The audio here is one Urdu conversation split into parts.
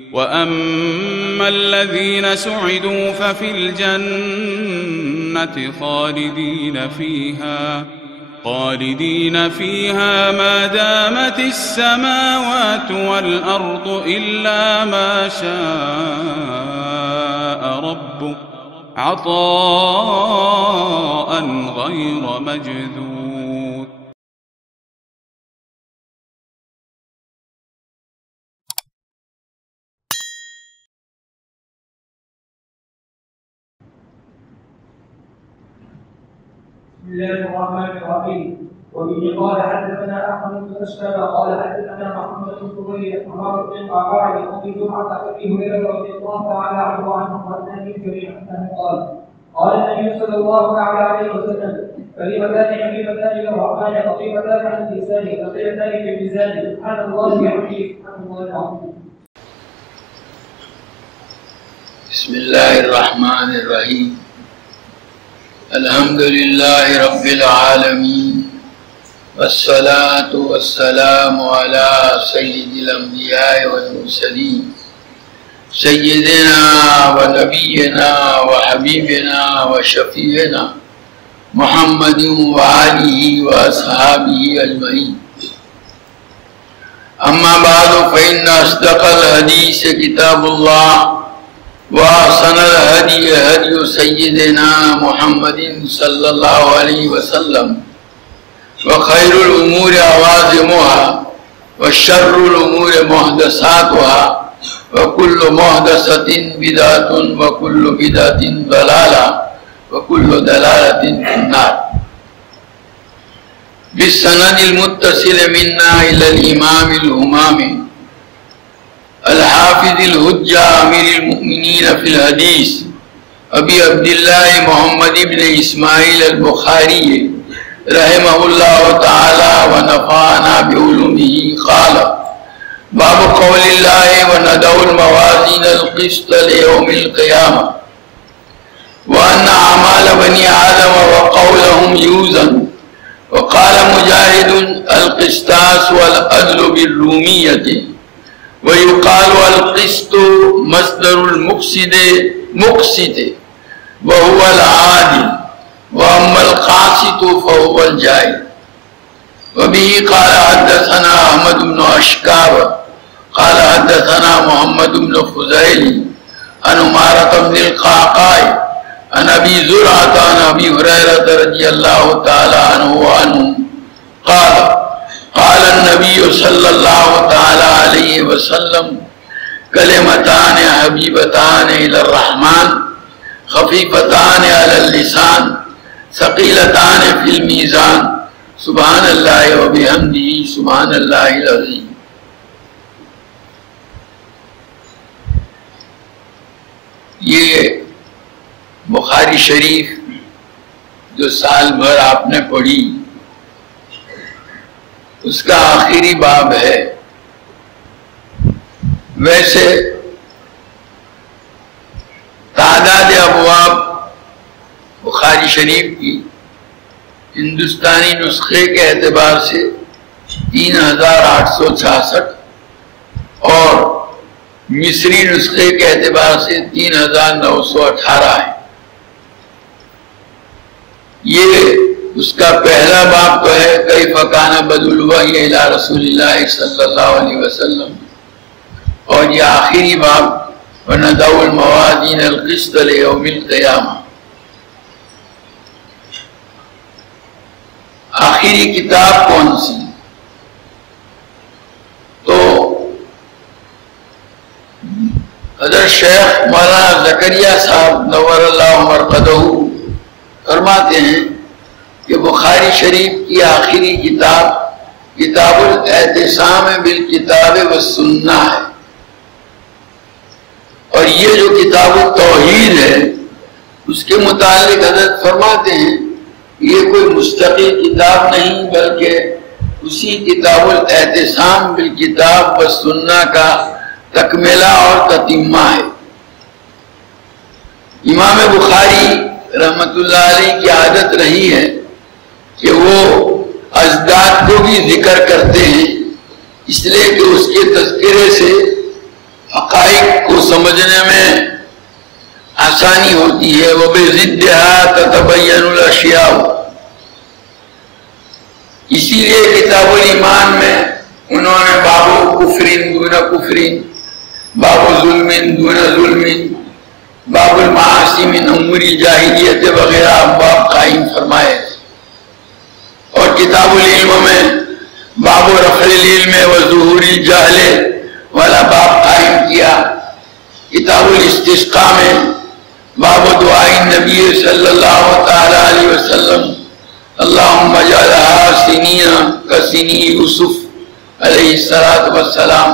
وَأَمَّا الَّذِينَ سُعِدُوا فَفِي الْجَنَّةِ خَالِدِينَ فِيهَا مَا دَامَتِ السَّمَاوَاتُ وَالْأَرْضُ إِلَّا مَا شَاءَ رَبُّكَ عَطَاءً غَيْرَ مَجْذُوذٍ. بسم الله الرحمن الرحيم. وبه قال حدثنا احمد بن اشرف قال حدثنا محمد بن فضيل عمر بن قعقاع ابي جمعه ابي هريره رضي الله تعالى عنه عن النبي الكريم انه قال النبي صلى الله عليه وسلم: كلمتان حبيبتان الى الرحمن خفيفتان عن اللسان ثقيلتان في الميزان سبحان الله وبحمده سبحان الله العظيم. بسم الله الرحمن الرحيم. الحمد لله رب العالمين والصلاة والسلام على سيد الأنبياء والمرسلين سيدنا ونبينا وحبيبنا وشفيعنا محمد وآله وأصحابه أجمعين. أما بعد فإن أصدق الحديث كتاب الله وأحسن الهدي هدي سيدنا محمد صلى الله عليه وسلم وخير الأمور عوازمها وشر الأمور محدثاتها وكل محدثة بدعة وكل بدعة ضلالة وكل ضلالة في النار. بالسند المتصل منا إلى الإمام الهمام الحافظ الحجة أمير المؤمنين في الحديث أبي عبد الله محمد بن إسماعيل البخاري رحمه الله تعالى ونفعنا بعلومه قال: باب قول الله وندع الموازين القسط ليوم القيامة وأن أعمال بني آدم وقولهم يوزن. وقال مجاهد: القسطاس والعدل بالرومية. ويقال القسط مصدر المقسط وهو العادل، وأما القاسط فهو الجائر. وبه قال حدثنا أحمد بن أشكاب قال حدثنا محمد بن فضيل عن عمارة بن القعقاع عن أبي زرعة عن أبي هريرة رضي الله تعالى عنه قال: قال النبي صلى الله تعالى عليه وسلم: كلمتان حبيبتان إلى الرحمن خفيفتان على اللسان ثقيلتان في الميزان سبحان الله وبحمده سبحان الله العظيم. یہ بخاری شریف جو سال بھر آپ نے پڑھی اس کا آخری باب ہے. ویسے تعداد ابواب بخاری شریف کی ہندوستانی نسخے کے اعتبار سے 3866 اور مصری نسخے کے اعتبار سے 3918 ہے. یہ اس کا پہلا باب تو ہے کیف کان بدء الوحی الی رسول اللہ صلی اللہ علیہ وسلم، اور یہ آخری باب وندع الموازین القسط لیوم القیامہ. آخری کتاب کون سی؟ تو حضرت شیخ مولانا زکریا صاحب نور اللہ مرقدہ فرماتے ہیں کہ بخاری شریف کی آخری کتاب کتاب الاعتصام بالکتاب والسنہ ہے، اور یہ جو کتاب التوحید ہے اس کے متعلق حضرت فرماتے ہیں یہ کوئی مستقل کتاب نہیں بلکہ اسی کتاب الاعتصام بالکتاب والسنہ کا تکملہ اور تتمہ ہے. امام بخاری رحمت اللہ علیہ کی عادت رہی ہے کہ وہ اجداد کو بھی ذکر کرتے ہیں، اس لیے کہ اس کے تذکرے سے حقائق کو سمجھنے میں آسانی ہوتی ہے. وَبِضِدِّهَا تَتَبَيَّنُ الْأَشْيَاءُ. اسی لیے کتاب الایمان میں انہوں نے باب کفرین دون کفرین، باب ظلم دون ظلم، باب المعاصی من امور الجاہلیت وغیرہ باب قائم فرمائے. اور کتاب العلم میں باب رفع العلم و ظہور الجہل والا باب قائم کیا. کتاب الاستسقاء میں باب دعاء نبی صلی اللہ تعالی علیہ وسلم اللہم اجعلها سنین کسنی یوسف علیہ السلام.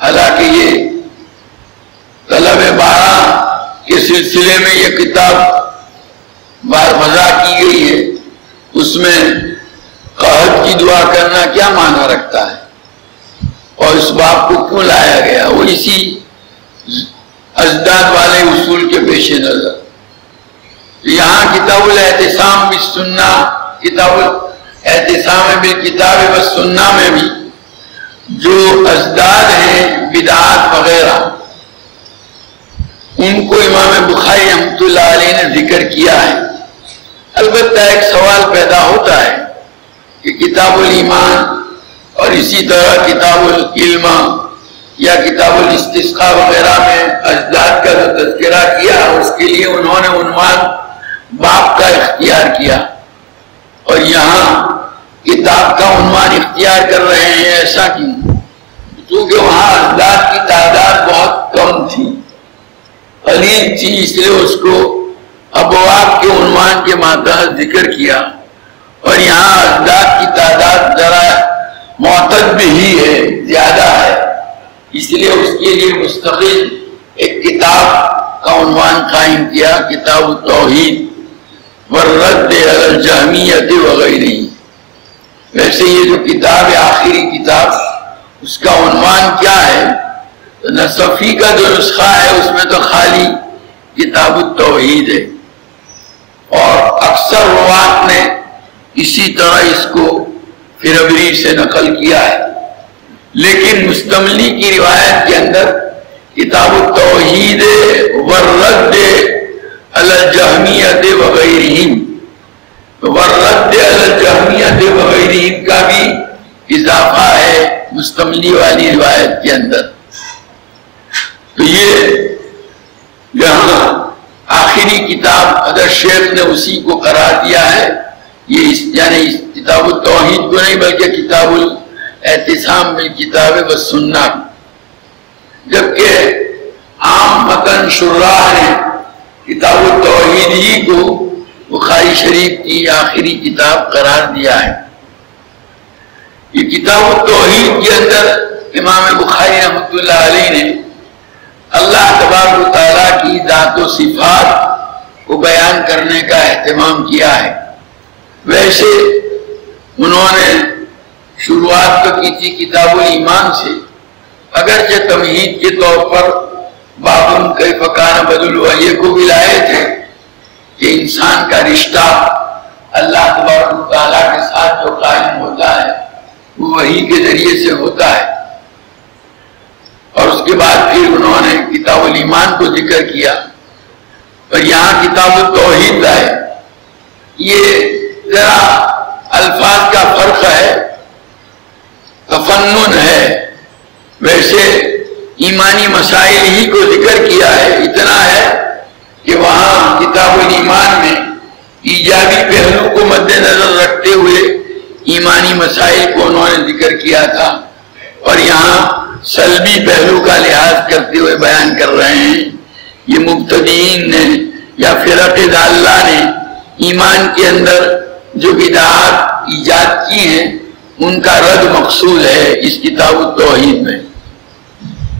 حالانکہ یہ طلب بارہ کے سلسلے میں یہ کتاب بار وضع کی گئی ہے. اس میں قحط کی دعا کرنا کیا معنی رکھتا ہے اور اس باب کو کیوں لایا گیا؟ وہ اسی ازداد والے اصول کے پیش نظر. یہاں کتاب الاعتصام بالسنہ، کتاب الاعتصام بالکتاب والسنہ میں بھی جو ازداد ہیں بدعات وغیرہ ان کو امام بخاری رحمۃ اللہ علیہ نے ذکر کیا ہے. البتہ ایک سوال پیدا ہوتا ہے کہ کتاب الایمان اور اسی طرح کتاب العلم یا کتاب الاستسقاء وغیرہ میں اجداد کا جو تذکرہ کیا اس کے لیے انہوں نے عنوان باب کا اختیار کیا، اور یہاں کتاب کا عنوان اختیار کر رہے ہیں. ایسا کیوں؟ کیونکہ وہاں اجداد کی تعداد بہت کم تھی، قلیل تھی، اس لیے اس کو ابواب کے عنوان کے ماتحت ذکر کیا. اور یہاں اجداد کی تعداد ذرا معتد بھی ہے، زیادہ ہے، اس لیے اس کے لیے مستقل ایک کتاب کا عنوان قائم کیا، کتاب التوحید والرد علی الجہمیۃ وغیرہ. ویسے یہ جو کتاب ہے آخری کتاب، اس کا عنوان کیا ہے؟ نصفی کا جو نسخہ ہے اس میں تو خالی کتاب التوحید ہے، اور اکثر روات نے اسی طرح اس کو فربری سے نقل کیا ہے. لیکن مستملی کی روایت کے اندر کتاب التوحید والرد علی الجہمیۃ وغیرہم، والرد علی الجہمیۃ وغیرہم کا بھی اضافہ ہے مستملی والی روایت کے اندر. تو یہ یہاں آخری کتاب اگر شیخ نے اسی کو قرار دیا ہے، یہ یعنی کتاب التوحید کو نہیں بلکہ کتاب الاعتصام بالکتاب والسنہ. جبکہ عام متن شراح نے کتاب التوحید ہی کو بخاری شریف کی آخری کتاب قرار دیا ہے. یہ کتاب التوحید کے اندر امام بخاری رحمۃ اللہ علیہ نے اللہ تبارک و تعالیٰ کی ذات و صفات کو بیان کرنے کا اہتمام کیا ہے. ویسے انہوں نے شروعات تو کی تھی کتاب الایمان سے، اگرچہ تمہید کے طور پر باب کیف کان بدل وحی کو بھی لائے تھے کہ انسان کا رشتہ اللہ تبارک و تعالیٰ کے ساتھ جو قائم ہوتا ہے وہ وحی کے ذریعے سے ہوتا ہے. اور اس کے بعد پھر انہوں نے کتاب الایمان کو ذکر کیا، اور یہاں کتاب التوحید لائے. یہ ذرا الفاظ کا فرق ہے، تفنن ہے. ویسے ایمانی مسائل ہی کو ذکر کیا ہے. اتنا ہے کہ وہاں کتاب الایمان میں ایجابی پہلو کو مد نظر رکھتے ہوئے ایمانی مسائل کو انہوں نے ذکر کیا تھا، اور یہاں سلبی پہلو کا لحاظ کرتے ہوئے بیان کر رہے ہیں. یہ مبتدئین نے یا فرق ضالہ نے ایمان کے اندر جو بدعات ایجاد کی ہیں ان کا رد مقصود ہے اس کتاب التوحید میں.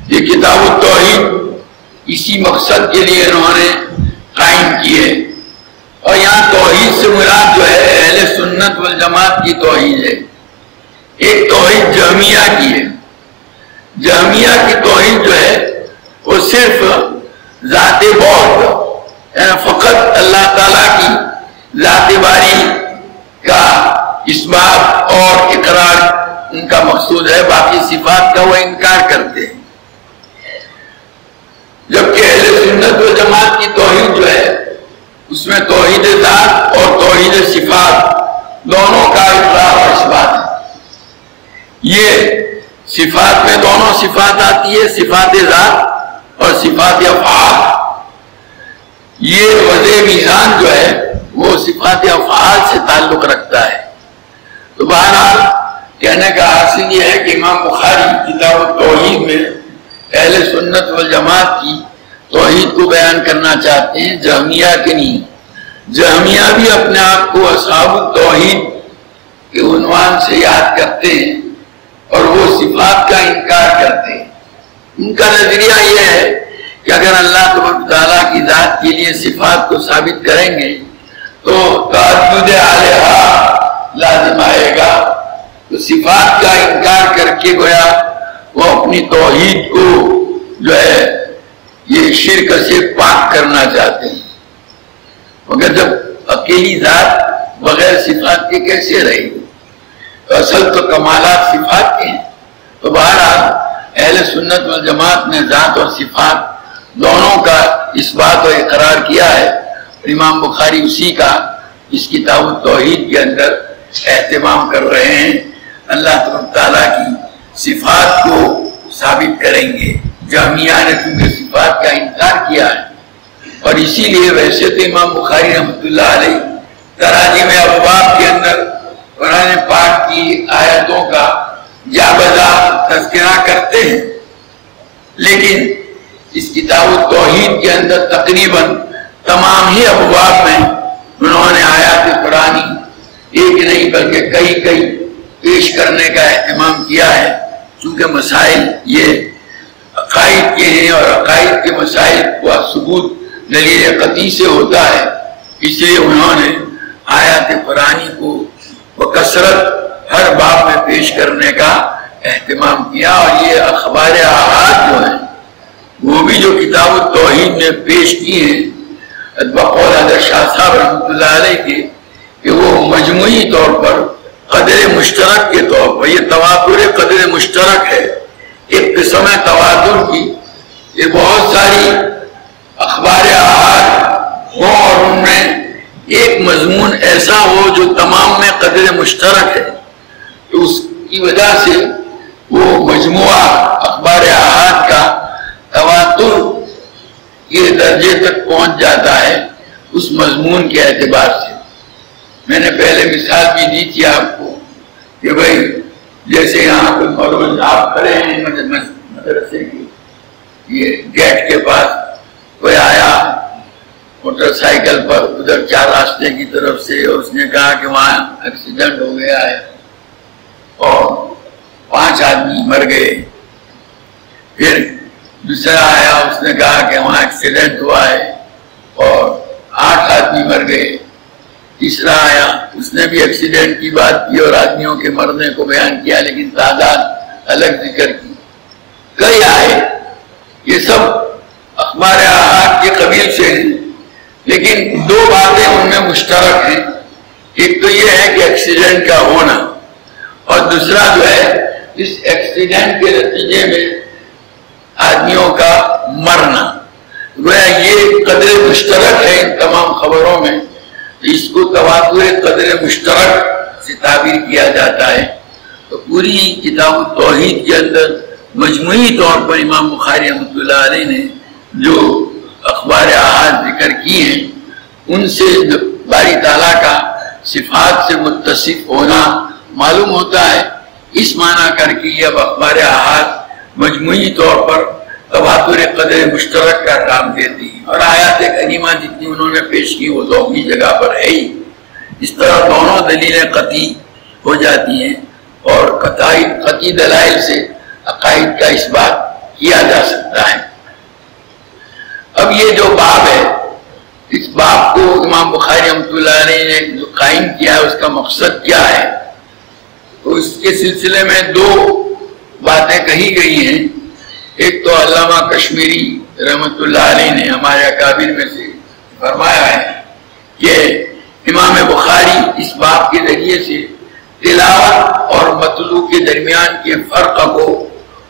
یہ کتاب التوحید اسی مقصد کے لیے انہوں نے قائم کی ہے. اور یہاں توحید سے مراد جو ہے اہل سنت والجماعت کی توحید ہے. ایک توحید جہمیہ کی ہے. جہمیہ کی توحید جو ہے وہ صرف ذات بعد، یعنی فقط اللہ تعالیٰ کی ذات باری کا اس بات اور اقرار ان کا مقصود ہے، باقی صفات کا وہ انکار کرتے ہیں. اس میں توحید ذات اور توحید صفات دونوں کا اقرار اور اس بات ہے۔ یہ صفات میں دونوں صفات آتی ہے، صفات ذات اور صفات افعال۔ یہ وضع میزان جو ہے وہ صفات افعال سے تعلق رکھتا ہے۔ تو بہرحال کہنے کا حاصل یہ ہے کہ امام بخاری کتاب التوحید میں اہل سنت والجماعت کی توحید کو بیان کرنا چاہتے ہیں، جہمیہ کے نہیں۔ جہمیہ بھی اپنے آپ کو اصحاب التوحید کے عنوان سے یاد کرتے ہیں اور وہ صفات کا انکار کرتے ہیں۔ ان کا نظریہ یہ ہے کہ اگر اللہ تبارک تعالیٰ کی ذات کے لیے صفات کو ثابت کریں گے تو تعدد الہہ لازم آئے گا، تو صفات کا انکار کر کے گویا وہ اپنی توحید کو جو ہے یہ شرک سے پاک کرنا چاہتے ہیں۔ مگر جب اکیلی ذات بغیر صفات کے کیسے رہے گی؟ تو اصل تو کمالات صفات کے ہیں۔ تو بہرحال اہل سنت والجماعت نے ذات اور صفات دونوں کا اس بات و اقرار کیا ہے۔ امام بخاری اسی کا اس کتاب التوحید کے اندر اہتمام کر رہے ہیں۔ اللہ تبارک تعالیٰ کی صفات کو ثابت کریں گے۔ جہمیہ نے چونکہ صفات کا انکار کیا ہے اور اسی لیے ویسے تو امام بخاری رحمۃ اللہ علیہ تراجم ابواب کے اندر قرآن پاک کی آیتوں کا جا بجا تذکرہ کرتے ہیں، لیکن اس کتاب التوحید کے اندر تقریباً تمام ہی ابواب میں انہوں نے آیات قرآنی ایک نہیں بلکہ کئی پیش کرنے کا اہتمام کیا ہے۔ چونکہ مسائل یہ عقائد کے ہیں اور عقائد کے مسائل کا ثبوت دلیل قطعی سے ہوتا ہے، اس لیے انہوں نے آیات قرآنی کو بکثرت ہر باب میں پیش کرنے کا اہتمام کیا۔ اور یہ اخبار احاد جو ہیں وہ بھی جو کتاب التوحید میں پیش کی ہیں بقول حضرت شاہ صاحب رحمۃ اللہ علیہ کے، کہ وہ مجموعی طور پر قدر مشترک کے طور پر، یہ تواتر قدر مشترک ہے، ایک قسم ہے تواتر کی کہ بہت ساری اخبار احاد ہوں اور ان میں ایک مضمون ایسا ہو جو تمام میں قدر مشترک ہے، تو اس کی وجہ سے وہ مجموعہ اخبار احاد کا تواتر یہ درجے تک پہنچ جاتا ہے اس مضمون کے اعتبار سے۔ میں نے پہلے مثال بھی دی تھی آپ کو کہ بھئی جیسے یہاں کوئی مروز آپ کھڑے ہیں مدرسے کی یہ گیٹ کے پاس، کوئی آیا موٹر سائیکل پر ادھر چار راستے کی طرف سے اور اس نے کہا کہ وہاں ایکسیڈنٹ ہو گیا ہے اور 5 آدمی مر گئے۔ پھر دوسرا آیا، اس نے کہا کہ وہاں ایکسیڈنٹ ہوا ہے اور 8 آدمی مر گئے۔ تیسرا آیا، اس نے بھی ایکسیڈنٹ کی بات کی اور آدمیوں کے مرنے کو بیان کیا لیکن تعداد الگ ذکر کی۔ کئی آئے، یہ سب اخبار احاد کے قبیل سے ہیں، لیکن 2 باتیں ان میں مشترک ہیں۔ ایک تو یہ ہے کہ ایکسیڈنٹ کا ہونا اور دوسرا جو ہے اس ایکسیڈنٹ کے نتیجے میں آدمیوں کا مرنا۔ گویا یہ قدر مشترک ہے ان تمام خبروں میں، اس کو تواتر قدر مشترک سے تعبیر کیا جاتا ہے۔ تو پوری کتاب التوحید کے اندر مجموعی طور پر امام بخاری رحمۃ اللہ علیہ نے جو اخبار احاد ذکر کی ہیں ان سے باری تعالیٰ کا صفات سے متصف ہونا معلوم ہوتا ہے۔ اس معنی کر کے یہ اب اخبار احاد مجموعی طور پر تواتر قدر مشترک کا کام دیتی ہے، اور آیات کریمہ جتنی انہوں نے پیش کی وہ تو اپنی جگہ پر ہے ہی۔ اس طرح دونوں دلیلیں قطعی ہو جاتی ہیں اور قطعی دلائل سے عقائد کا اس بات کیا جا سکتا ہے۔ اب یہ جو باب ہے، اس باب کو امام بخاری رحمۃ اللہ علیہ نے جو قائم کیا ہے اس کا مقصد کیا ہے، تو اس کے سلسلے میں 2 باتیں کہی گئی ہیں۔ ایک تو علامہ کشمیری رحمۃ اللہ علیہ نے ہمارے اکابر میں سے فرمایا ہے کہ امام بخاری اس باب کے ذریعے سے تلاوت اور مطلوع کے درمیان کے فرق کو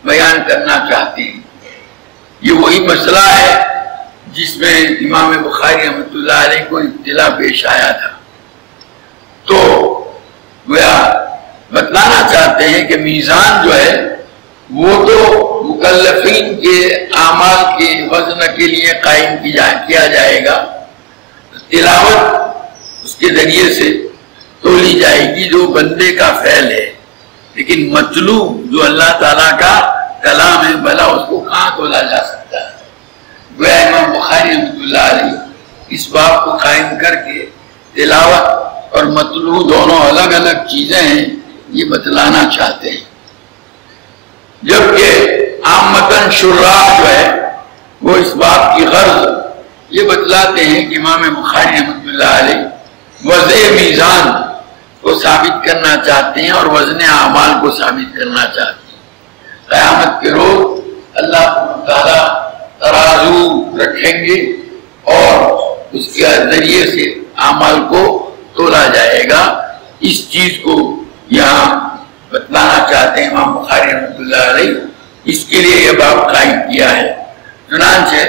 بیان کرنا چاہتے ہیں۔ یہ وہی مسئلہ ہے جس میں امام بخاری رحمۃ اللہ علیہ کو اطلاع پیش آیا تھا. تو گویا بتلانا چاہتے ہیں کہ میزان جو ہے وہ تو مکلفین کے اعمال کے وزن کے لیے قائم کیا جائے گا. تلاوت اس کے ذریعے سے تولی جائے گی جو بندے کا فعل ہے، لیکن مطلوب جو اللہ تعالیٰ کا کلام ہے بھلا اس کو کہاں تولا جا سکتا ہے. گویا امام بخاری رحمۃ اللہ علیہ اس باب کو قائم کر کے تلاوت اور مطلوب دونوں الگ الگ چیزیں ہیں یہ بتلانا چاہتے ہیں. جبکہ عامتاً شراح جو ہے وہ اس باب کی غرض یہ بتلاتے ہیں کہ امام بخاری رحمۃ اللہ علیہ وضع میزان کو ثابت کرنا چاہتے ہیں اور وزن اعمال کو ثابت کرنا چاہتے ہیں. قیامت کے روز اللہ تعالیٰ ترازو رکھیں گے اور اس کے ذریعے سے اعمال کو تولا جائے گا. اس چیز کو یہاں بتلانا چاہتے ہیں امام بخاری رحمۃ اللہ علیہ، اس کے لیے یہ باب قائم کیا ہے. چنانچہ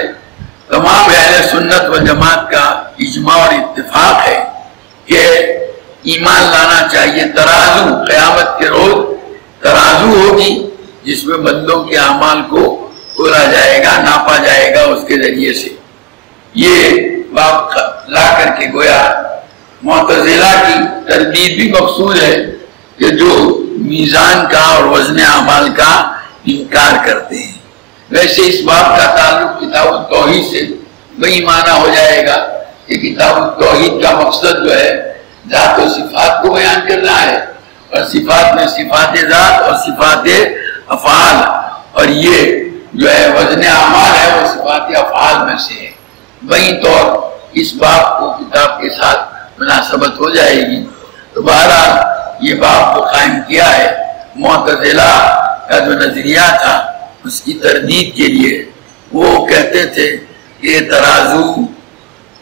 تمام اہل سنت و جماعت کا اجماع اور اتفاق ہے کہ ایمان لانا چاہیے. ترازو قیامت کے روز ترازو ہوگی جس میں بندوں کے اعمال کو تولا جائے گا، ناپا جائے گا اس کے ذریعے سے. یہ باب لا کر کے گویا معتزلہ کی تردید بھی مقصود ہے کہ جو میزان کا اور وزن اعمال کا انکار کرتے ہیں. ویسے اس باب کا تعلق کتاب التوحید سے وہی معنی ہو جائے گا کہ کتاب التوحید کا مقصد جو ہے ذات و صفات کو بیان کرنا ہے، اور صفات میں صفات ذات اور صفات افعال، اور یہ جو ہے وزن اعمال ہے وہ صفات افعال میں سے ہے. وہی طور اس باب کو کتاب کے ساتھ مناسبت ہو جائے گی. تو بہرحال یہ باب کو قائم کیا ہے. معتزلہ کا جو نظریہ تھا اس کی تردید کے لیے وہ کہتے تھے کہ ترازو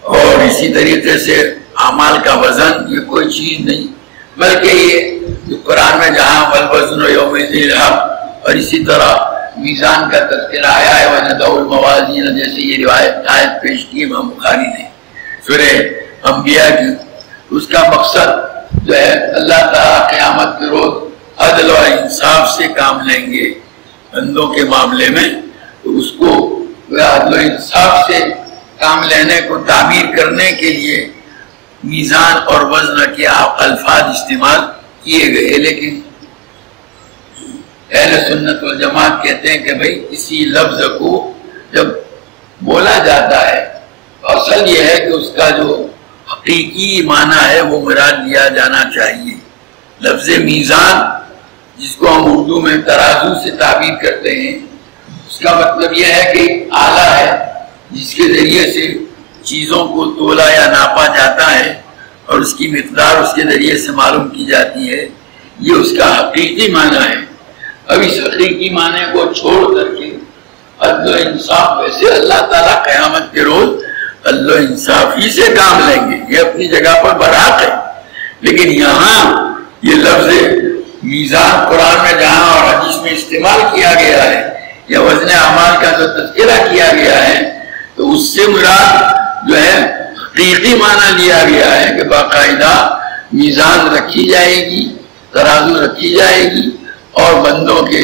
اور اسی طریقے سے اعمال کا وزن یہ کوئی چیز نہیں، بلکہ یہ جو قرآن میں جہاں والوزن یومئذ الحق اور اسی طرح میزان کا تذکرہ آیا ہے وَنَضَعُ الْمَوَازِینَ جیسے یہ روایت آیت پیش کی امام بخاری نے سورہ انبیاء کی، اس کا مقصد جو ہے اللہ تعالیٰ قیامت کے روز عدل اور انصاف سے کام لیں گے بندوں کے معاملے میں. تو اس کو عدل و انصاف سے کام لینے کو تعمیر کرنے کے لیے میزان اور وزن کے الفاظ استعمال کیے گئے. لیکن اہل سنت والجماعت کہتے ہیں کہ بھئی اسی لفظ کو جب بولا جاتا ہے اصل یہ ہے کہ اس کا جو حقیقی معنی ہے وہ مراد لیا جانا چاہیے. لفظ میزان جس کو ہم اردو میں ترازو سے تعبیر کرتے ہیں اس کا مطلب یہ ہے کہ آلہ ہے جس کے ذریعے سے چیزوں کو تولا یا ناپا جاتا ہے اور اس کی مقدار اس کے ذریعے سے معلوم کی جاتی ہے. یہ اس کا حقیقی معنی ہے. اب اس حقیقی معنی کو چھوڑ کر کے عدل و انصاف، ویسے اللہ تعالیٰ قیامت کے روز عدل و انصاف ہی سے کام لیں گے، یہ اپنی جگہ پر برحق ہے. لیکن یہاں یہ لفظ میزان قرآن میں جہاں اور حدیث میں استعمال کیا گیا ہے یا وزن اعمال کا جو تذکرہ کیا گیا ہے تو اس سے مراد جو ہے حقیقی معنی لیا گیا ہے کہ باقاعدہ میزان رکھی جائے گی، ترازو رکھی جائے گی اور بندوں کے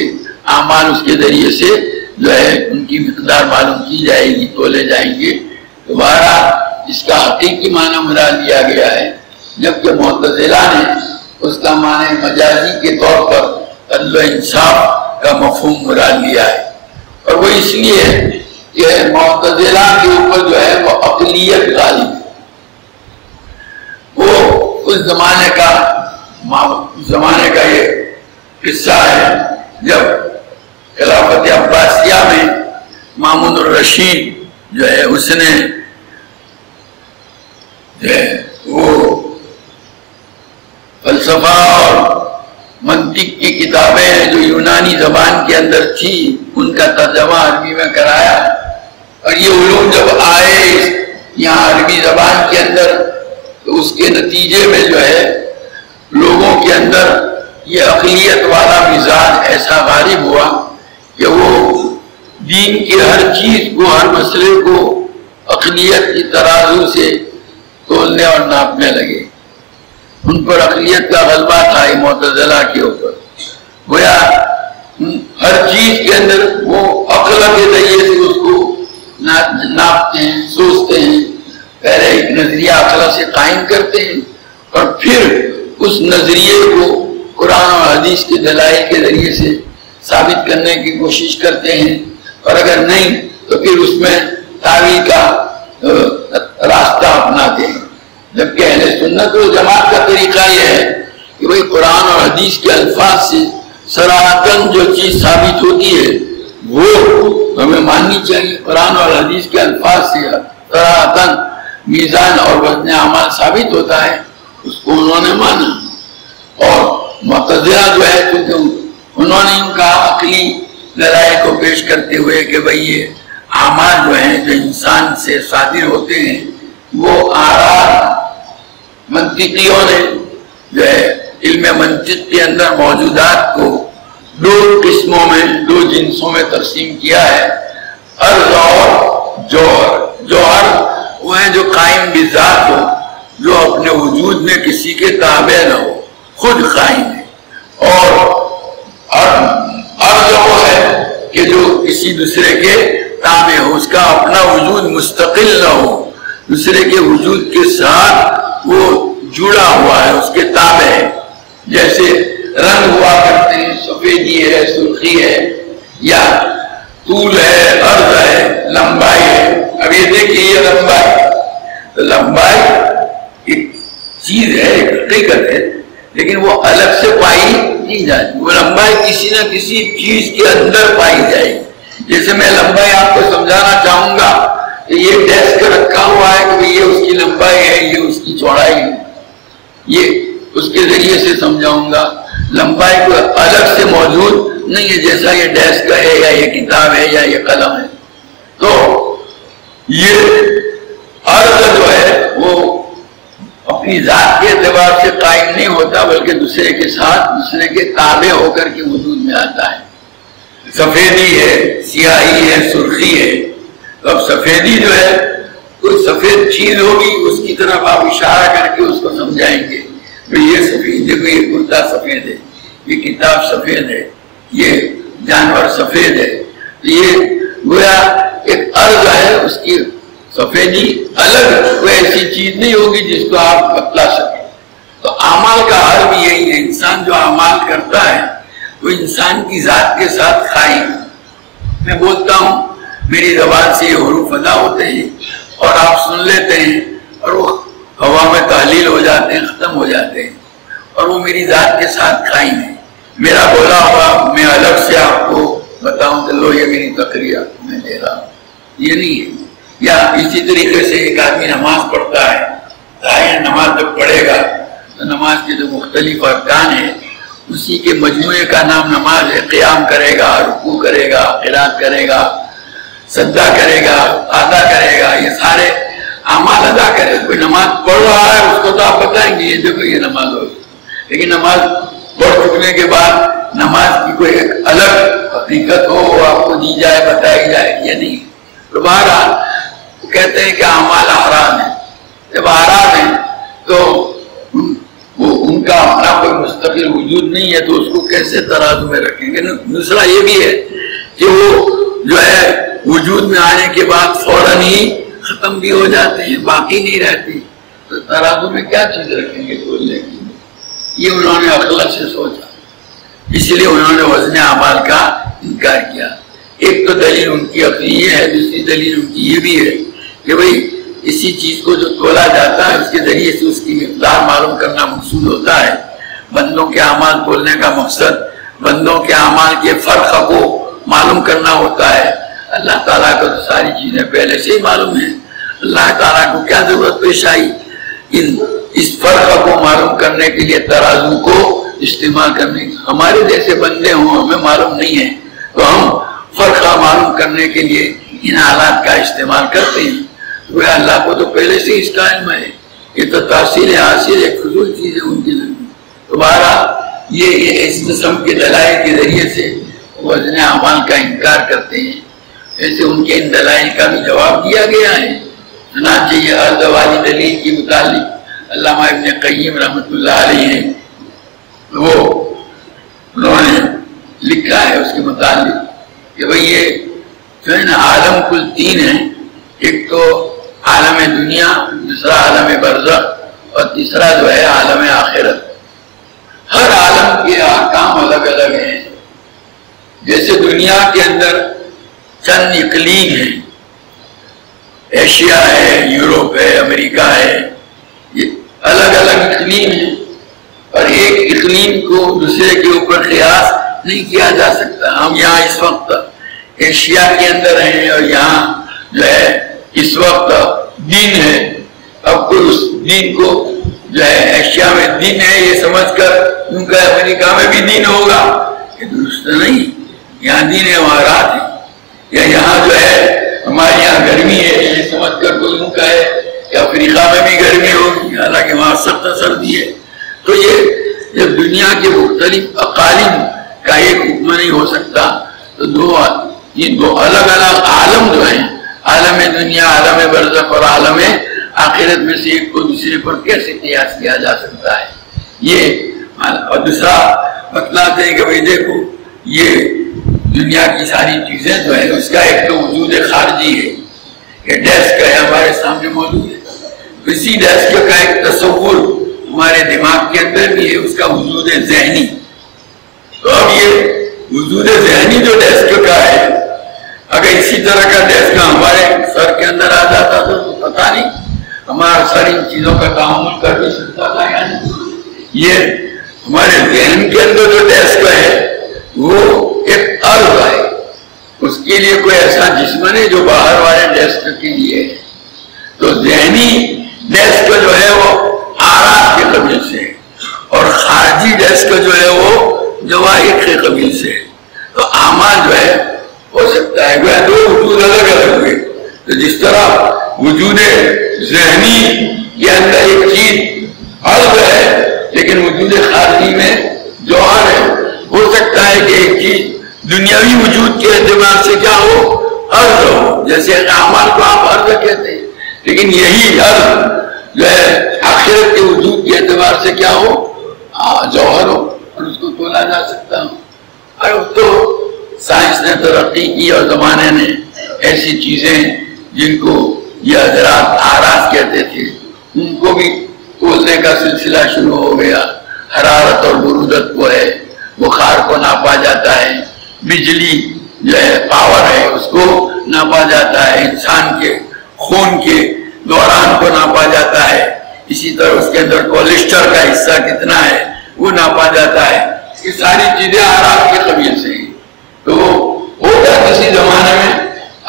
اعمال اس کے ذریعے سے جو ہے ان کی مقدار معلوم کی جائے گی، تولے جائیں گے. دوبارہ اس کا حقیقی معنی مراد لیا گیا ہے، جبکہ معتزلہ نے اس کا معنی مجازی کے طور پر عدل و انصاف کا مفہوم مراد لیا ہے. اور وہ اس لیے کہ معتزلہ کے اوپر جو ہے وہ عقلیت غالب ہے. وہ اس زمانے کا یہ قصہ ہے جب خلافت عباسیہ میں مامون الرشید جو ہے اس نے وہ فلسفہ اور منطق کی کتابیں جو یونانی زبان کے اندر تھی ان کا ترجمہ عربی میں کرایا. اور یہ علوم جب آئے یہاں عربی زبان کے اندر تو اس کے نتیجے میں جو ہے لوگوں کے اندر یہ عقلیت والا مزاج ایسا غالب ہوا کہ وہ دین کی ہر چیز کو، ہر مسئلے کو عقلیت کی ترازو سے تولنے اور ناپنے لگے. ان پر عقلیت کا غلبہ تھا معتزلہ کے اوپر. گویا ہر چیز کے اندر وہ عقل کے ذریعے سے اس کو ناپتے ہیں، سوچتے ہیں. پہلے ایک نظریہ عقل سے قائم کرتے ہیں اور پھر اس نظریے کو قرآن اور حدیث کے دلائل کے ذریعے سے ثابت کرنے کی کوشش کرتے ہیں، اور اگر نہیں تو پھر اس میں تعویل کا راستہ اپناتے ہیں. جبکہ اہل سنت و جماعت کا طریقہ یہ ہے کہ بھئی قرآن اور حدیث کے الفاظ سے صراحتاً جو چیز ثابت ہوتی ہے وہ ہمیں ماننی چاہیے. قرآن اور حدیث کے الفاظ سے صراحتاً میزان اور وزن اعمال ثابت ہوتا ہے، اس کو انہوں نے مانا. اور معتزلہ جو ہے کیونکہ انہوں نے ان کا عقلی دلائل کو پیش کرتے ہوئے کہ بھئی یہ اعمال جو ہیں جو انسان سے صادر ہوتے ہیں وہ آراء منطقیوں نے جو ہے علم منطق کے اندر موجودات کو دو قسموں میں، دو جنسوں میں تقسیم کیا ہے. عرض اور جوہر. جوہر وہ ہے جو قائم بذات ہو، جو اپنے وجود میں کسی کے تابع نہ ہو، خود قائم ہے. اور عرض وہ ہے کہ جو کسی دوسرے کے تابع ہو، اس کا اپنا وجود مستقل نہ ہو، دوسرے کے وجود کے ساتھ وہ جڑا ہوا ہے، اس کے تابع ہے. جیسے رنگ ہوا کرتے ہیں، سفیدی ہے، سرخی ہے، یا طول ہے، عرض ہے، لمبائی ہے. اب یہ دیکھیے یہ لمبائی، تو لمبائی ایک چیز ہے، ایک حقیقت ہے، لیکن وہ الگ سے پائی نہیں جاتی. وہ لمبائی کسی نہ کسی چیز کے اندر پائی جائے گی. جیسے میں لمبائی آپ کو سمجھانا چاہوں گا کہ یہ ڈیسک رکھا ہوا ہے کہ یہ اس کی لمبائی ہے، یہ اس کی چوڑائی ہے، یہ اس کے ذریعے سے سمجھاؤں گا. لمبائی کو الگ سے موجود نہیں ہے، جیسا یہ ڈیسک ہے یا یہ کتاب ہے یا یہ قلم ہے. تو یہ عرض جو ہے وہ اپنی ذات کے اعتبار سے قائم نہیں ہوتا، بلکہ دوسرے کے ساتھ، دوسرے کے تابع ہو کر کے وجود میں آتا ہے. سفیدی ہے، سیاہی ہے، سرخی ہے. تو اب سفیدی جو ہے کوئی سفید چیز ہوگی، اس کی طرف آپ اشارہ کر کے اس کو سمجھائیں گے کہ یہ سفید، دیکھو یہ کرتا سفید ہے، یہ کتاب سفید ہے، یہ جانور سفید ہے. یہ گویا ایک عرض ہے، اس کی سفیدی الگ کوئی ایسی چیز نہیں ہوگی جس کو آپ بتلا سکیں. تو اعمال کا حل بھی یہی ہے. انسان جو اعمال کرتا ہے وہ انسان کی ذات کے ساتھ قائم. میں بولتا ہوں، میری زبان سے یہ حروف ادا ہوتے ہیں اور آپ سن لیتے ہیں اور وہ ہوا میں تحلیل ہو جاتے ہیں، ختم ہو جاتے ہیں، اور وہ میری ذات کے ساتھ قائم ہے. میرا بولا ہوا میں الگ سے آپ کو بتاؤں کہ لو یہ میری تقریر میں دے رہا ہوں، یہ نہیں ہے. یا اسی طریقے سے ایک آدمی نماز پڑھتا ہے، ظاہر نماز جب پڑھے گا تو نماز کے جو مختلف ارکان ہیں اسی کے مجموعے کا نام نماز ہے. قیام کرے گا، رکوع کرے گا، قرات کرے گا، سجدہ کرے گا، ادا کرے گا، یہ سارے اعمال ادا کرے. کوئی نماز پڑھ رہا ہے اس کو تو آپ بتائیں گے یہ دیکھو یہ نماز ہوگی، لیکن نماز پڑھ چکنے کے بعد نماز کی کوئی ایک الگ حقیقت ہو وہ آپ کو دی جائے، بتائی جائے، یہ نہیں. تو بہرحال وہ کہتے ہیں کہ اعمال احرام ہیں. جب احرام ہیں تو وہ ان کا اپنا کوئی مستقل وجود نہیں ہے، تو اس کو کیسے ترازو میں رکھیں گے. دوسرا یہ بھی ہے کہ وہ جو ہے وجود میں آنے کے بعد فوراً ہی ختم بھی ہو جاتے ہیں، باقی نہیں رہتی. تو ترازو میں کیا چیز رکھیں گے تولنے کی. یہ انہوں نے عقل سے سوچا، اس لیے انہوں نے وزن اعمال کا انکار کیا. ایک تو دلیل ان کی عقلی یہ ہے، دوسری دلیل ان کی یہ بھی ہے کہ بھئی اسی چیز کو جو تولا جاتا ہے اس کے ذریعے سے اس کی مقدار معلوم کرنا مقصود ہوتا ہے. بندوں کے اعمال تولنے کا مقصد بندوں کے اعمال کے فرق کو معلوم کرنا ہوتا ہے. اللہ تعالیٰ کو تو ساری چیزیں پہلے سے ہی معلوم ہیں. اللہ تعالیٰ کو کیا ضرورت پیش آئی اس فرق کو معلوم کرنے کے لیے ترازو کو استعمال کرنے کی. ہمارے جیسے بندے ہوں ہمیں معلوم نہیں ہے تو ہم فرقہ معلوم کرنے کے لیے ان حالات کا استعمال کرتے ہیں. وہ اللہ کو تو پہلے سے اس کا علم ہے. یہ تو تحصیل حاصل ایک فضول چیز ہے ان کی زندگی. دوبارہ یہ اس قسم کے دلائل کے ذریعے سے وزن اعمال کا انکار کرتے ہیں. ایسے ان کے ان دلائل کا بھی جواب دیا گیا ہے چنانچہ یہ عرض والی دلیل کی متعلق علامہ ابن قیم رحمۃ اللہ علیہ ہیں، وہ انہوں نے لکھا ہے اس کے متعلق کہ بھئی یہ جو ہے نا عالم کل تین ہیں، ایک تو عالم دنیا، دوسرا عالم برزخ اور تیسرا جو ہے عالم آخرت۔ ہر عالم کے احکام الگ الگ ہیں۔ جیسے دنیا کے اندر چند اقلیم ہیں، ایشیا ہے، یورپ ہے، امریکہ ہے، یہ الگ الگ اقلیم ہیں، اور ایک اقلیم کو دوسرے کے اوپر قیاس نہیں کیا جا سکتا۔ ہم یہاں اس وقت ایشیا کے اندر ہیں اور یہاں جو ہے اس وقت دین ہے، اب کوئی اس دین کو جو ہے ایشیا میں دین ہے یہ سمجھ کر ان کا امریکہ میں بھی دین ہوگا، یہ درست نہیں۔ یہاں دین ہے وہاں رات ہے، یا یہاں جو ہے ہمارے یہاں گرمی ہے یہ سمجھ کر کوئی ان کا ہے کہ افریقہ میں بھی گرمی ہوگی، حالانکہ وہاں سخت سردی ہے۔ تو یہ جب دنیا کے مختلف اقالیم کا ایک حکم نہیں ہو سکتا، تو یہ دو الگ الگ عالم جو ہیں، عالم دنیا، عالم برزخ اور عالم آخرت میں سے ایک کو دوسرے پر کیسے قیاس کیا جا سکتا ہے؟ یہ اور دوسرا بتلاتے ہیں کہ بھئی دیکھو یہ دنیا کی ساری چیزیں جو ہے اس کا ایک تو وجود خارجی ہے، یہ ڈیسک ہے ہمارے سامنے موجود ہے، اسی ڈیسک کا ایک تصور ہمارے دماغ کے اندر بھی ہے، اس کا وجود ذہنی۔ تو اب یہ وجود ذہنی جو ڈیسک کا ہے، اگر اسی طرح کا ڈیسک ہمارے سر کے اندر آ جاتا تو پتہ نہیں ہمارا سر ان چیزوں کا تعامل کر بھی سکتا تھا یا نہیں۔ یہ ہمارے ذہن کے اندر جو ڈیسک ہے وہ ایک عرض ہے، اس کے لیے کوئی ایسا جسم نہیں جو باہر والے ڈیسک کے لیے ہے۔ تو ذہنی ڈیسک جو ہے وہ آرات کے قبیل سے ہے، اور خارجی ڈیسک جو ہے وہ جواہر کے قبیل سے ہے۔ تو اعمال جو ہے ہو سکتا ہے دو وجود الگ الگ ہوئے، تو جس طرح وجود ذہنی کے اندر ایک چیز عرض ہے لیکن وجود خارجی میں جوہر ہے، ہو سکتا ہے کہ ایک چیز دنیاوی وجود کے اعتبار سے کیا ہو، عرض ہو، جیسے اعمال کو آپ عرض کہتے ہیں، لیکن یہی عرض جو ہے آخرت کے وجود کے اعتبار سے کیا ہو، جوہر ہو، اور اس کو تولا جا سکتا ہو۔ اور تو سائنس نے ترقی کی اور زمانے نے ایسی چیزیں جن کو یہ حضرات آراز کہتے تھے ان کو بھی تولنے کا سلسلہ شروع ہو گیا۔ حرارت اور برودت کو ہے، بخار کو ناپا جاتا ہے، بجلی جو ہے پاور ہے اس کو ناپا جاتا ہے، انسان کے خون کے دوران کو ناپا جاتا ہے، اسی طرح اس کے اندر کولیسٹرول کا حصہ کتنا ہے وہ ناپا جاتا ہے۔ یہ ساری چیزیں آرات کے قبیل سے ہیں۔ تو ہوگا کسی زمانے میں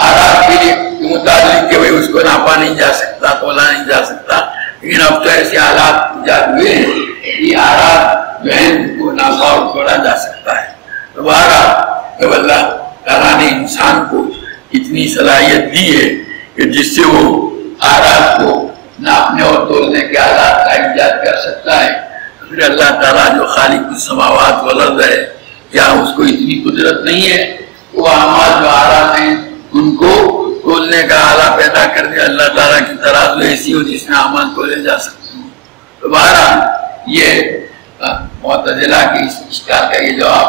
آرات کے متعلق کہ اس کو ناپا نہیں جا سکتا، تولا نہیں جا سکتا، لیکن اب تو ایسے حالات ایجاد ہوئے ہیں کہ آرات جو ہے ان کو ناپا اور تولا جا سکتا ہے۔ دوبارہ جب اللہ تعالیٰ نے انسان کو اتنی صلاحیت دی ہے کہ جس سے وہ آرات کو ناپنے اور تولنے کے آلات کا ایجاد کر سکتا ہے، پھر اللہ تعالیٰ جو خالق السماوات والارض ہے، کیا اس کو اتنی قدرت نہیں ہے کہ وہ اعمال جو آرات ہیں ان کو تولنے کا آلہ پیدا کر دے؟ اللہ تعالیٰ کی ترازو ایسی ہو جس میں اعمال تولے جا سکتے ہوں۔ دوبارہ یہ معتزلہ کے اس اشکال کا یہ جواب،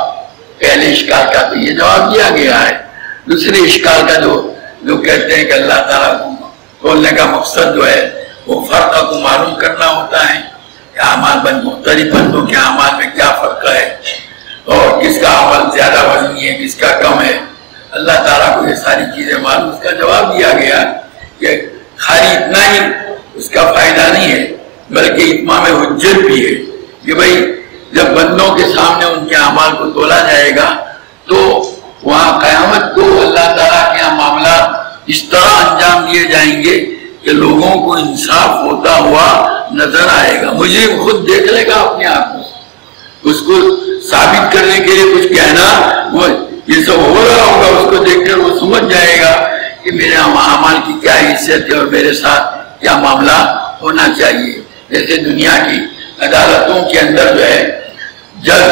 پہلے اشکال کا تو یہ جواب دیا گیا ہے، دوسرے اشکال کا جو کہتے ہیں کہ اللہ تعالیٰ کو تولنے کا مقصد جو ہے وہ فرق کو معلوم کرنا ہوتا ہے کہ اعمال مختلف بندوں کے اعمال میں کیا فرق ہے اور کس کا عمل زیادہ وزنی ہے کس کا کم ہے۔ اللہ تعالیٰ کو یہ ساری چیزیں معلوم، اس کا جواب دیا گیا کہ خالی اتنا ہی اس کا فائدہ نہیں ہے بلکہ اتمام حجت بھی ہے کہ بھئی جب بندوں کے سامنے ان کے اعمال کو تولا جائے گا تو وہاں قیامت کو اللہ تعالیٰ کے معاملات اس طرح انجام دیے جائیں گے کہ لوگوں کو انصاف ہوتا ہوا نظر آئے گا۔ مجھے خود دیکھ لے گا اپنے آپ کو، اس کو ثابت کرنے کے لیے کچھ کہنا، وہ یہ سب ہو رہا ہوگا، اس کو دیکھ کر وہ سمجھ جائے گا کہ میرے اعمال کی کیا حیثیت ہے اور میرے ساتھ کیا معاملہ ہونا چاہیے۔ جیسے دنیا کی عدالتوں کے اندر جو ہے جج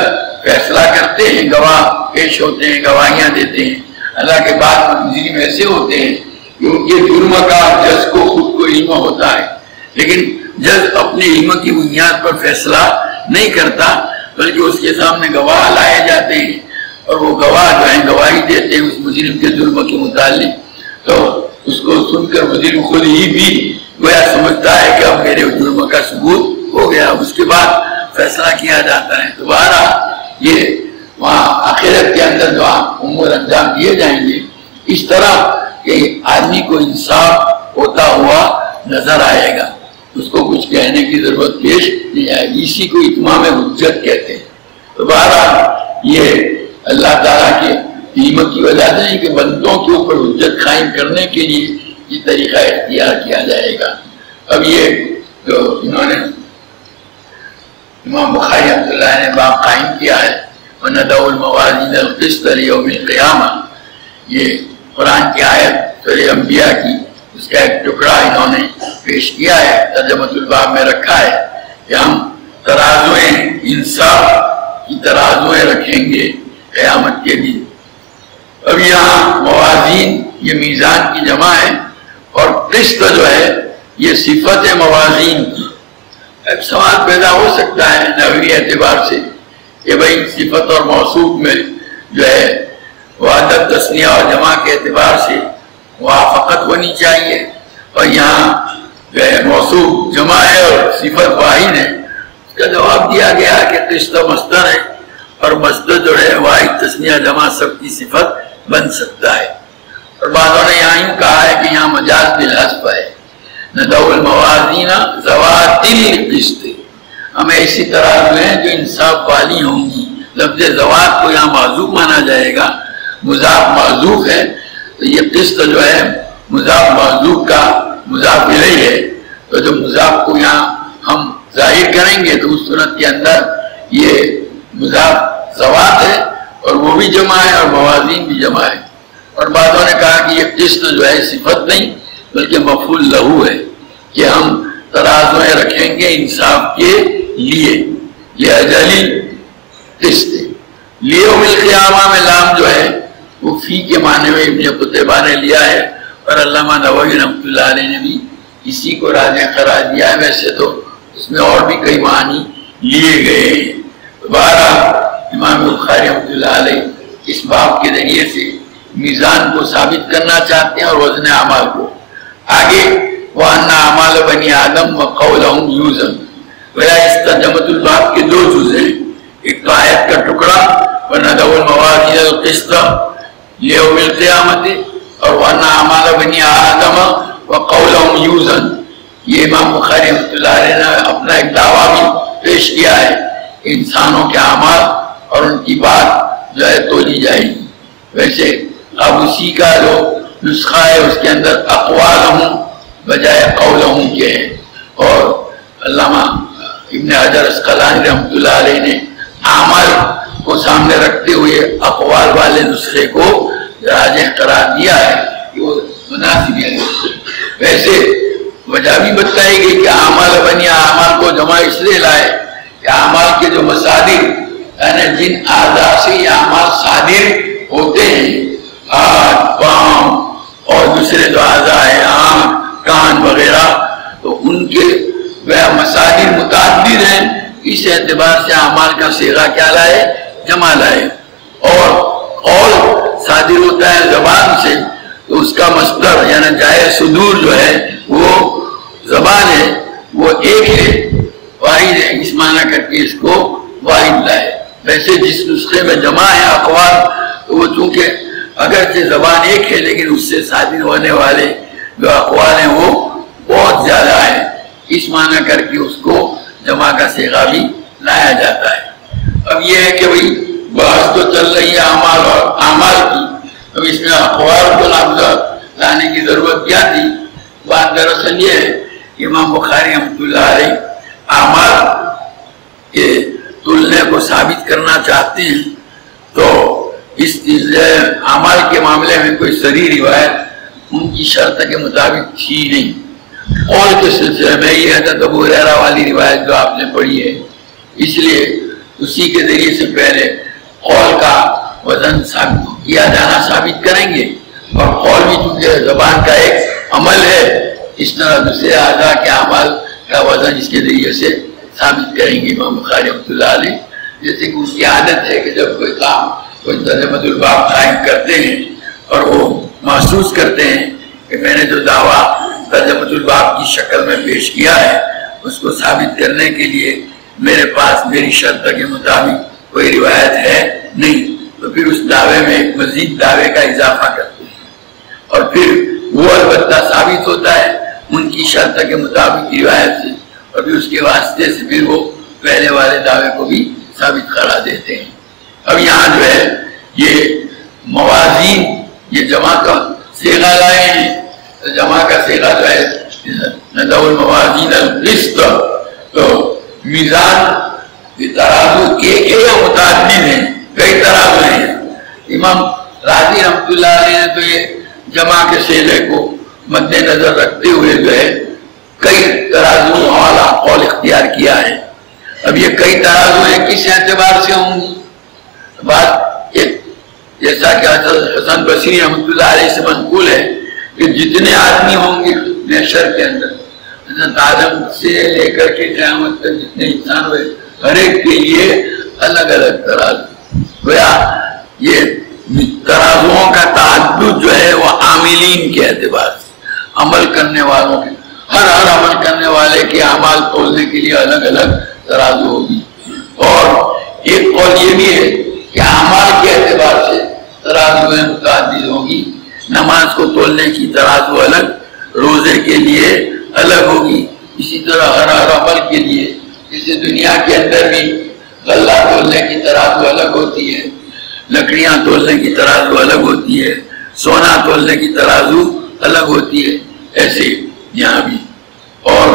فیصلہ کرتے ہیں، گواہ پیش ہوتے ہیں، گواہیاں دیتے ہیں، اللہ کے بعد مجرم ایسے ہوتے ہیں کہ ان کے جرم کا جج کو خود کو علم ہوتا ہے، لیکن جج اپنے علم کی بنیاد پر فیصلہ نہیں کرتا، بلکہ اس کے سامنے گواہ لائے جاتے ہیں، اور وہ گواہ جو ہیں گواہی دیتے ہیں اس مجرم کے جرم کے متعلق، تو اس کو سن کر مجرم خود ہی بھی گویا سمجھتا ہے کہ اب میرے جرم کا ثبوت ہو گیا، اس کے بعد فیصلہ کیا جاتا ہے۔ دوبارہ یہ وہاں آخرت کے اندر جو امور انجام دیے جائیں گے، اس طرح کہ آدمی کو انصاف ہوتا ہوا نظر آئے گا، اس کو کچھ کہنے کی ضرورت پیش نہیں آئے گی، اسی کو اتمام حجت کہتے ہیں۔ دوبارہ یہ اللہ تعالیٰ کے علم کی وجہ سے کہ بندوں کے اوپر حجت قائم کرنے کے لیے یہ طریقہ اختیار کیا جائے گا۔ اب یہ جو انہوں نے امام بخاری رحمۃ اللہ نے باب قائم کیا ہے وَنَضَعُ الْمَوَازِينَ الْقِسْطَ لِيَوْمِ الْقِيَامَةِ، یہ قرآن کی آیت سورہ انبیاء کی اس کا ایک ٹکڑا انہوں نے پیش کیا ہے، ترجمۃ الباب میں رکھا ہے کہ ہم ترازویں انصاف کی ترازویں رکھیں گے قیامت کے دن۔ اب یہاں موازین یہ میزان کی جمع ہے، اور قسط جو ہے یہ صفت موازین کی۔ اب سوال پیدا ہو سکتا ہے نحوی اعتبار سے کہ بھئی صفت اور موصوف میں جو ہے وہ عدد تثنیہ اور جمع کے اعتبار سے موافقت ہونی چاہیے، اور یہاں جو ہے موصوف جمع ہے اور صفت واحد ہے۔ اس کا جواب دیا گیا کہ قسط مصدر ہے، اور مصدر جو ہے واحد تثنیہ جمع سب کی صفت بن سکتا ہے۔ اور بعضوں نے یہاں یوں کہا ہے کہ یہاں مجاز بالحذف ہے، نَضَعُ الْمَوَازِينَ ذَوَاتِ الْقِسْطِ، ہمیں اسی طرح جو ہیں جو انصاف والی ہوں گی۔ لفظ ذوات کو یہاں معذوف مانا جائے گا، مضاف معذوف ہے، تو یہ قسط جو ہے مضاف معذوف کا مضاف الیہ ہے، تو جو مضاف کو یہاں ہم ظاہر کریں گے تو اس صورت کے اندر یہ مضاف ذوات ہے، اور وہ بھی جمع ہے اور موازین بھی جمع ہے۔ اور بعضوں نے کہا کہ یہ قسط جو ہے صفت نہیں بلکہ مفعول لہو ہے، کہ ہم ترازویں رکھیں گے انصاف کے لیے، لِأَجَلِ قسط۔ لیوم القیامہ میں لام جو ہے وہ فی کے معنی میں ابن قتیبہ نے لیا ہے، اور علامہ نووی رحمۃ اللہ علیہ نے بھی اسی کو راجح قرار دیا ہے۔ ویسے تو اس میں اور بھی کئی معنی لیے گئے ہیں۔ دوبارہ امام بخاری رحمۃ اللہ علیہ اس باب کے ذریعے سے میزان کو ثابت کرنا چاہتے ہیں اور وزن اعمال کو۔ آگے وَأَنَّ أَعْمَالَ بَنِي آدَمَ وَقَوْلَهُمْ يُوزَنُ، گویا اس ترجمۃ الباب کے دو جز ہیں، ایک تو آیت کا ٹکڑا وَنَضَعُ الْمَوَازِينَ الْقِسْطَ لِيَوْمِ الْقِيَامَةِ، اور وَأَنَّ أَعْمَالَ بَنِي آدَمَ وَقَوْلَهُمْ يُوزَنُ۔ یہ امام بخاری رحمۃ اللہ علیہ نے اپنا ایک دعویٰ بھی پیش کیا ہے کہ انسانوں کے اعمال اور ان کی بات جو ہے تولی جائے گی۔ ویسے اب اسی کا جو نسخہ ہے اس کے اندر اقوالہم بجائے قولہم کے ہیں، اور علامہ ابن حجر عسقلانی رحمۃ اللہ علیہ نے اعمال کو سامنے رکھتے ہوئے اقوال والے نسخے کو راجح قرار دیا ہے کہ وہ مناسب ہے۔ ویسے وجہ بھی بتائی گئی کہ اعمال بنی اعمال کو جمع اس لیے لائے کہ اعمال کے جو مصادر یعنی جن اعضاء سے یہ اعمال صادر ہوتے ہیں، ہاتھ، پاؤں اور دوسرے جو اعضاء ہیں آنکھ، کان وغیرہ، تو ان کے مصادر متعدد ہیں، اس اعتبار سے اعمال کا صیغہ کیا لائے؟ جمع لائے۔ اور قول صادر ہوتا ہے زبان سے، تو اس کا مصدر یعنی جائے صدور جو ہے وہ زبان ہے، وہ ایک ہے، واحد ہے، اس معنی کر کے اس کو واحد لائے۔ ویسے جس نسخے میں جمع ہے اقوال، تو وہ چونکہ اگرچہ زبان ایک ہے لیکن اس سے صادر ہونے والے جو اقوال ہیں وہ بہت زیادہ ہیں، اس معنی کر کے اس کو جمع کا صیغہ بھی لایا جاتا ہے۔ اب یہ ہے کہ بھئی بحث تو چل رہی ہے اعمال اور اعمال کی، اب اس میں اقوال کو لانے کی ضرورت کیا تھی؟ بات دراصل یہ ہے کہ امام بخاری رحمۃ اللہ علیہ اعمال کے تلنے کو ثابت کرنا چاہتے ہیں، تو اس اعمال کے معاملے میں کوئی صریح روایت ان کی شرط کے مطابق تھی نہیں۔ قول کے سلسلے میں یہ حضرت ابو ہریرہ والی روایت جو آپ نے پڑھی ہے، اس لیے اسی کے ذریعے سے پہلے قول کا وزن کیا جانا ثابت کریں گے، اور قول بھی چونکہ زبان کا ایک عمل ہے اس طرح دوسرے اعضاء کے اعمال کا وزن اس کے ذریعے سے ثابت کریں گے امام بخاری رحمۃ اللہ علیہ. جیسے کہ اس کی عادت ہے کہ جب کوئی کام کوئی ترجمۃ الباب قائم کرتے ہیں اور وہ محسوس کرتے ہیں کہ میں نے جو دعویٰ ترجمۃ الباب کی شکل میں پیش کیا ہے اس کو ثابت کرنے کے لیے میرے پاس میری شرط کے مطابق کوئی روایت ہے نہیں، تو پھر اس دعوے میں ایک مزید دعوے کا اضافہ کرتے ہیں اور پھر وہ البتہ ثابت ہوتا ہے ان کی شرط کے مطابق روایت سے، اور پھر اس کے واسطے سے پھر وہ پہلے والے دعوے کو بھی ثابت قرار دیتے ہیں. اب یہاں جو ہے یہ موازین یہ جمع کا صیغہ لائے ہیں، تو جمع کا صیغہ جو ہے ندع الموازین القسط، تو میزان ترازو ایک ہے یا متعدد ہیں، کئی ترازو ہیں. امام راضی رحمۃ اللہ علیہ نے تو یہ جمع کے صیغے کو مد نظر رکھتے ہوئے جو ہے کئی ترازو والا قول اختیار کیا ہے. اب یہ کئی ترازو ہیں کس اعتبار سے ہوں گی؟ بات ایک جیسا کہ حسن بصری رحمۃ اللہ علیہ سے منقول ہے کہ جتنے آدمی ہوں گے محشر کے اندر، حضرت آدم سے لے کر کے قیامت تک جتنے انسان ہوئے ہر ایک کے لیے الگ الگ ترازو. گویا یہ ترازوؤں کا تعدد جو ہے وہ عاملین کے اعتبار سے، عمل کرنے والوں کے، ہر عمل کرنے والے کے اعمال تولنے کے لیے الگ الگ ترازو ہوگی. اور ایک قول یہ بھی ہے کہ اعمال کے اعتبار سے ترازو متعدد ہوگی، نماز کو تولنے کی ترازو الگ، روزے کے لیے الگ ہوگی. اسی طرح ہر عمل کے لیے، جیسے دنیا کے اندر بھی غلہ تولنے کی ترازو الگ ہوتی ہے، لکڑیاں تولنے کی ترازو الگ ہوتی ہے، سونا تولنے کی ترازو الگ ہوتی ہے، ایسے یہاں بھی. اور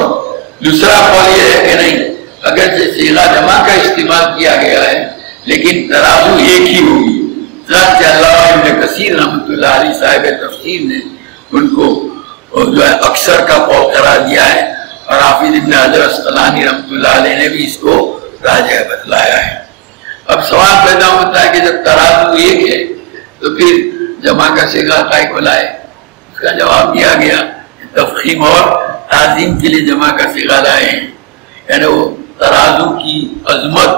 دوسرا قول یہ ہے کہ نہیں، اگرچہ صیغہ جمع کا استعمال کیا گیا ہے لیکن ترازو ایک ہی ہوگی. چنانچہ علامہ ابن کثیر رحمۃ اللہ علیہ صاحب تفسیر نے ان کو جو ہے اکثر کا قول قرار دیا ہے، اور حافظ ابن حجر عسقلانی رحمۃ اللہ علیہ نے بھی اس کو راجح بتلایا ہے. اب سوال پیدا ہوتا ہے کہ جب ترازو ایک ہے تو پھر جمع کا صیغہ کائے کو لائے؟ اس کا جواب دیا گیا تفخیم اور تعظیم کے لیے جمع کا صیغہ لائے ہیں، یعنی وہ ترازو کی عظمت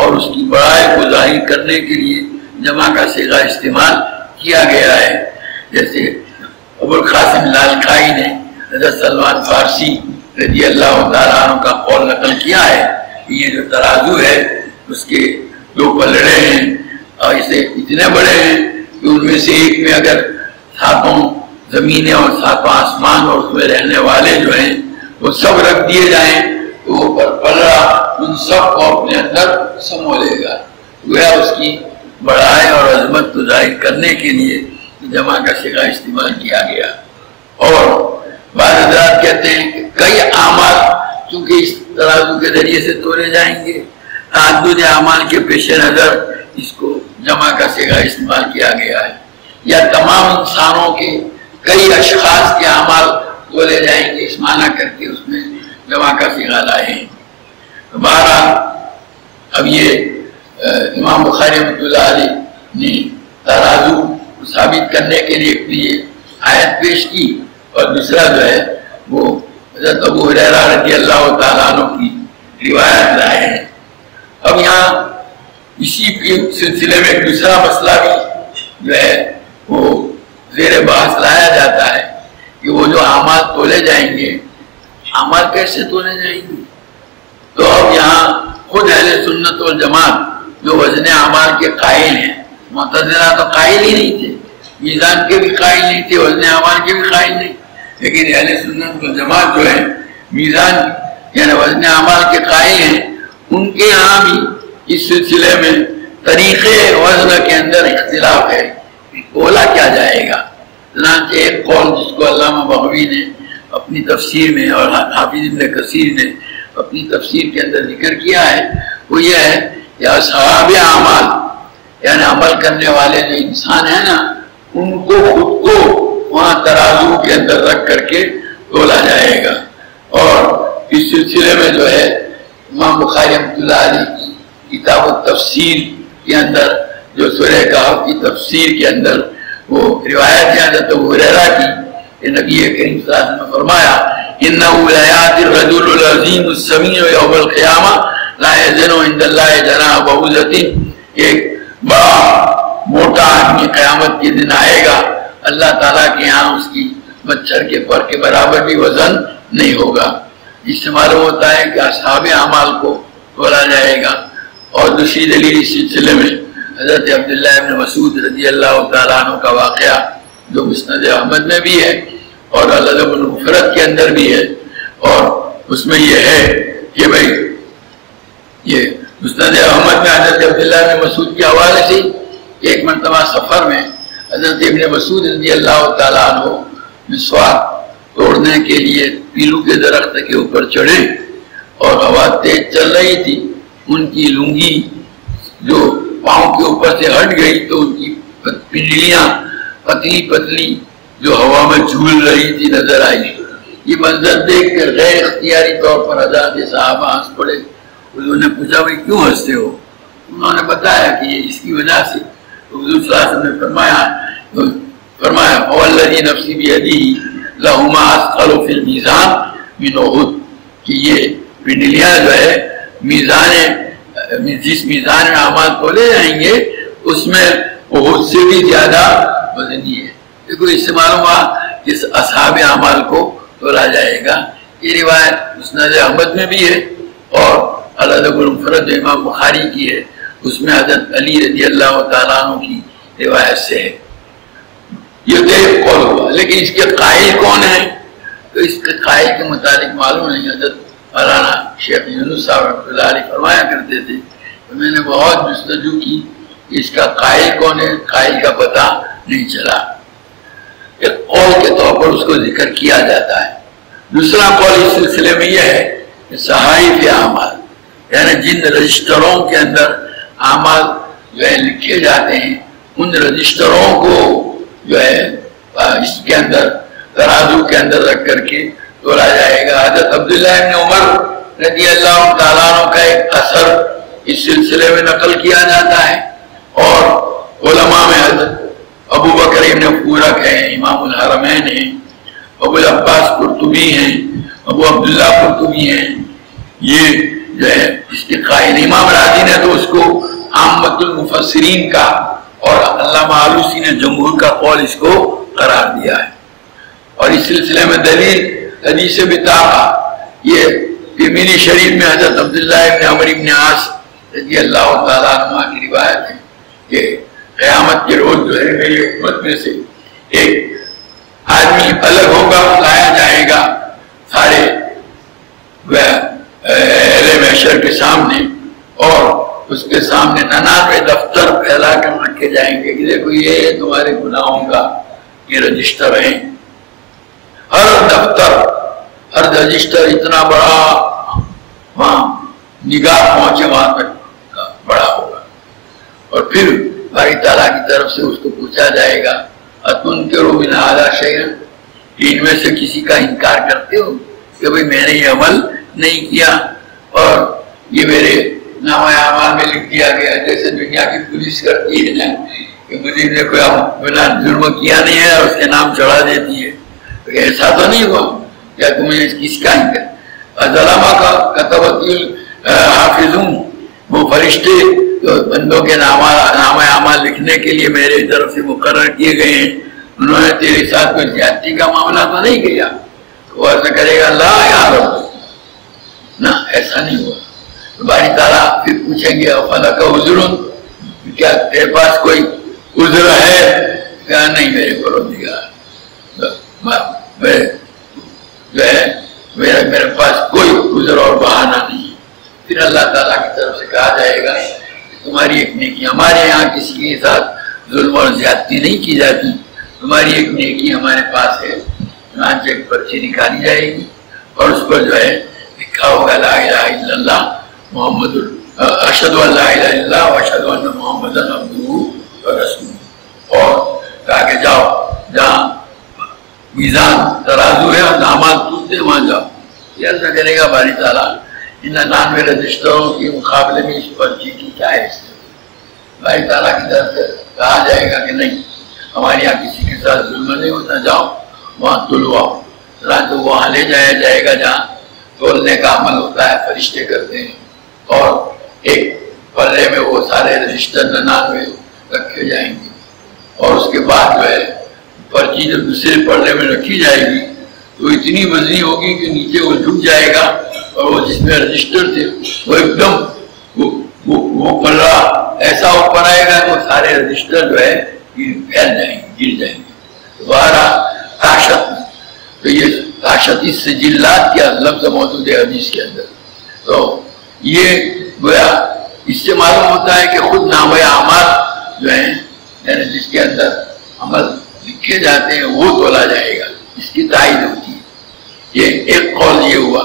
اور اس کی بڑائی کو ظاہر کرنے کے لیے جمع کا صیغہ استعمال کیا گیا ہے. جیسے ابو القاسم لالکائی نے حضرت سلمان فارسی رضی اللہ تعالیٰ عنہ کا قول نقل کیا ہے کہ یہ جو ترازو ہے اس کے دو پلڑے ہیں اور اسے اتنے بڑے ہیں کہ ان میں سے ایک میں اگر ساتوں زمینیں اور ساتوں آسمان اور اس میں رہنے والے جو ہیں وہ سب رکھ دیے جائیں تو وہ پلڑا ان سب کو اپنے اندر سمو لے گا. گویا اس کی بڑائی اور عظمت کو ظاہر کرنے کے لیے جمع کا صیغہ استعمال کیا گیا. اور بعض حضرات کہتے ہیں کہ کئی اعمال چونکہ اس ترازو کے ذریعے سے تولے جائیں گے، تعدد اعمال کے پیش نظر اس کو جمع کا صیغہ استعمال کیا گیا ہے. یا تمام انسانوں کے کئی اشخاص کے اعمال تولے جائیں گے، اس معنی کر کے اس میں جمع کا صیغہ لائے ہیں. بہرحال اب یہ امام بخاری رحمۃ اللہ علیہ نے ترازو کو ثابت کرنے کے لیے آیت پیش کی، اور دوسرا جو ہے وہ حضرت ابو ہریرہ رضی اللہ تعالیٰ عنہ کی روایت لائے ہیں. اب یہاں اسی سلسلے میں ایک دوسرا مسئلہ بھی جو ہے وہ زیر بحث لایا جاتا ہے کہ وہ جو اعمال تولے جائیں گے، اعمال کیسے تولے جائیں گے؟ تو اب یہاں خود اہل سنت والجماعت جو وزن اعمال کے قائل ہیں، معتزلہ تو قائل ہی نہیں تھے، میزان کے بھی قائل نہیں تھے، وزن اعمال کے بھی قائل نہیں، لیکن اہل سنت والجماعت جو ہے میزان یعنی وزن اعمال کے قائل ہیں. ان کے یہاں بھی اس سلسلے میں طریقے وزن کے اندر اختلاف ہے، بولا کیا جائے گا. چنانچہ ایک قول جس کو علامہ بغوی نے اپنی تفسیر میں اور حافظ ابن کثیر نے اپنی تفسیر کے اندر ذکر کیا ہے وہ یہ ہے کہ اصحاب اعمال یعنی عمل کرنے والے جو انسان ہیں نا، ان کو خود کو وہاں ترازو کے اندر رکھ کر کے تولا جائے گا. اور اس سلسلے میں جو ہے امام بخاری رحمۃ اللہ علیہ کی کتاب التفسیر کے اندر جو سورہ کہف کی تفسیر کے اندر وہ روایت ہے حضرت ابو ہریرہ کی کہ نبی کریم صلی اللہ علیہ وسلم نے فرمایا انہو لیات الرجل العظیم السمیع یوم القیامہ لا یزن عند اللہ جناح بعوضۃ، ایک بڑا موٹا آدمی قیامت کے دن آئے گا، اللہ تعالیٰ کے یہاں اس کی مچھر کے پر کے برابر بھی وزن نہیں ہوگا۔ اس سے معلوم ہوتا ہے کہ اصحاب اعمال کو تولا جائے گا۔ اور دوسری دلیل اس سلسلے میں حضرت عبداللہ ابن مسعود رضی اللہ تعالیٰ عنہ کا واقعہ جو مسند احمد میں بھی ہے اور الادب المفرد کے اندر بھی ہے، اور اس میں یہ ہے کہ بھئی یہ مسند احمد میں حضرت عبداللہ ابن مسعود کے حوالے سے ایک مرتبہ سفر میں حضرت ابن مسعود رضی اللہ تعالیٰ عنہ مسواک توڑنے کے لیے پیلو کے درخت کے اوپر چڑھے اور ہوا تیز چل رہی تھی، ان کی لنگی جو پاؤں کے اوپر سے ہٹ گئی تو ان کی پنڈلیاں پتلی پتلی جو ہوا میں جھول رہی تھی نظر آئی۔ یہ منظر دیکھ کر غیر اختیاری طور پر حضرات صحابہ ہنس پڑے۔ انہوں نے پوچھا بھائی کیوں ہنستے ہو؟ انہوں نے بتایا کہ یہ اس کی وجہ سے حضور صلی اللہ علیہ وسلم نے فرمایا والذی نفسی بیدیہ لہما اثقل فی المیزان من احد، کہ یہ پنڈلیاں جو ہے جس میزان میں اعمال تولے جائیں گے اس میں احد سے بھی زیادہ وزنی ہے۔ دیکھو اس سے معلوم ہوا کہ اصحاب اعمال کو تولا جائے گا۔ یہ روایت مسند احمد میں بھی ہے اور الادب المفرد جو امام بخاری کی ہے اس میں حضرت علی رضی اللہ تعالیٰ عنہ کی روایت سے ہے۔ یہ تو ایک قول ہوا، لیکن اس کے قائل کون ہیں؟ تو اس کے قائل کے متعلق معلوم نہیں۔ حضرت مولانا شیخ یونس صاحب رحمۃ اللہ علیہ فرمایا کرتے تھے تو میں نے بہت جستجو کی کہ اس کا قائل کون ہے، قائل کا پتہ نہیں چلا۔ ایک قول کے طور پر اس کو ذکر کیا جاتا ہے۔ دوسرا قول اس سلسلے میں یہ ہے کہ صحائف اعمال، یعنی جن رجسٹروں کے اندر اعمال جو ہے لکھے جاتے ہیں ان رجسٹروں کو جو ہے اس کے اندر ترازو کے اندر رکھ کر کے تولا جائے گا۔ حضرت عبداللہ ابن عمر رضی اللہ تعالیٰ عنہ کا ایک اثر اس سلسلے میں نقل کیا جاتا ہے، اور علماء میں حضرت ابو بکر ابن فورک ہیں، امام الحرمین ہیں، ابو العباس قرطبی ہیں، ابو عبداللہ قرطبی ہیں، یہ جو ہے اس کے قائل۔ امام راضی نے تو اس کو عامت المفسرین کا اور علامہ آلوسی نے جمہور کا قول اس کو قرار دیا ہے۔ اور اس سلسلے میں دلیل حدیث بطاقہ یہ ترمذی شریف میں حضرت عبداللہ ابن عمر ابن عاص رضی اللہ تعالیٰ عنہ کی روایت ہے کہ قیامت کے روز جو ہے میری امت میں سے ایک آدمی الگ ہوگا، لایا جائے گا سارے اہل محشر کے سامنے، اور اس کے سامنے 99 دفتر پھیلا کر رکھے جائیں گے کہ دیکھو یہ تمہارے گناہوں کا یہ رجسٹر ہے۔ ہر دفتر، ہر رجسٹر اتنا بڑا، وہاں نگاہ پہنچے وہاں تک بڑا ہوگا، اور پھر باری تعالیٰ کی طرف سے اس کو پوچھا جائے گا اتنکروا من ھذا شیئا، ان میں سے کسی کا انکار کرتے ہو کہ بھئی میں نے یہ عمل نہیں کیا اور یہ میرے نامہ اعمال میں لکھ دیا گیا، جیسے دنیا کی پولیس کرتی ہے نا کہ مجرم نے کوئی بنا جرم کیا نہیں ہے اور اس کے نام چڑھا دیتی ہے۔ ایسا تو نہیں ہوا، کیا تمہیں کس کا انکار؟ ظلمہ کا کتبت الحافظون، وہ فرشتے جو بندوں کے نامہ اعمال لکھنے کے لیے میرے طرف سے مقرر کیے گئے ہیں، انہوں نے تیرے ساتھ کوئی زیادتی کا معاملہ تو نہیں کیا؟ وہ عرض کرے گا لا یا رب، نہ ایسا نہیں ہوا۔ تو باری تعالیٰ پھر پوچھیں گے فَلَكَ عُذْرٌ، کیا تیرے پاس کوئی عذر ہے؟ کیا نہیں میرے پروردگار، جو ہے میرے پاس کوئی عذر اور بہانہ نہیں۔ پھر اللہ تعالیٰ کی طرف سے کہا جائے گا تمہاری ایک نیکی، ہمارے یہاں کسی کے ساتھ ظلم اور زیادتی نہیں کی جاتی، تمہاری ایک نیکی ہمارے پاس ہے۔ چنانچہ ایک پرچی نکالی جائے گی اور اس پر جو ہے لکھا ہوگا لا الہ الا اللہ محمد اشہد ان لا الہ الا اللہ واشہد ان محمد عبدہ ورسولہ، اور کہا کہ جاؤ جہاں میزان ترازو ہے اور اعمال تولتے وہاں جاؤ۔ یہ ایسا کرے گا باری تعالیٰ ان 99 رجسٹروں کے مقابلے میں اس پرچی کی کیا ہے؟ باری تعالیٰ کی طرف سے کہا جائے گا کہ نہیں، ہمارے یہاں کسی کے ساتھ ظلم نہیں ہوتا، جاؤ وہاں تلوا، چنانچہ وہاں لے جایا جائے گا جہاں تولنے کا عمل ہوتا ہے، فرشتے کرتے ہیں، اور ایک پلے میں وہ سارے رجسٹر 99 رکھے جائیں گے، اور اس کے بعد جو ہے پرچی جب دوسرے پلے میں رکھی جائے گی تو اتنی وزنی ہوگی کہ نیچے وہ جھک جائے گا، اور وہ جس میں رجسٹر تھے وہ ایک دم وہ پلہ ایسا اوپر آئے گا کہ وہ سارے رجسٹر جو ہے پھیل جائیں گے، گر جائیں گے۔ دوبارہ کاشت، تو یہ کاشت اس سجلات کیا لفظ موجود ہے حدیث کے اندر، تو یہ گویا اس سے معلوم ہوتا ہے کہ خود نامہ اعمال جو ہیں یعنی جس کے اندر عمل لکھے جاتے ہیں وہ تولا جائے گا، اس کی تائید ہوتی ہے۔ یہ ایک قول یہ ہوا۔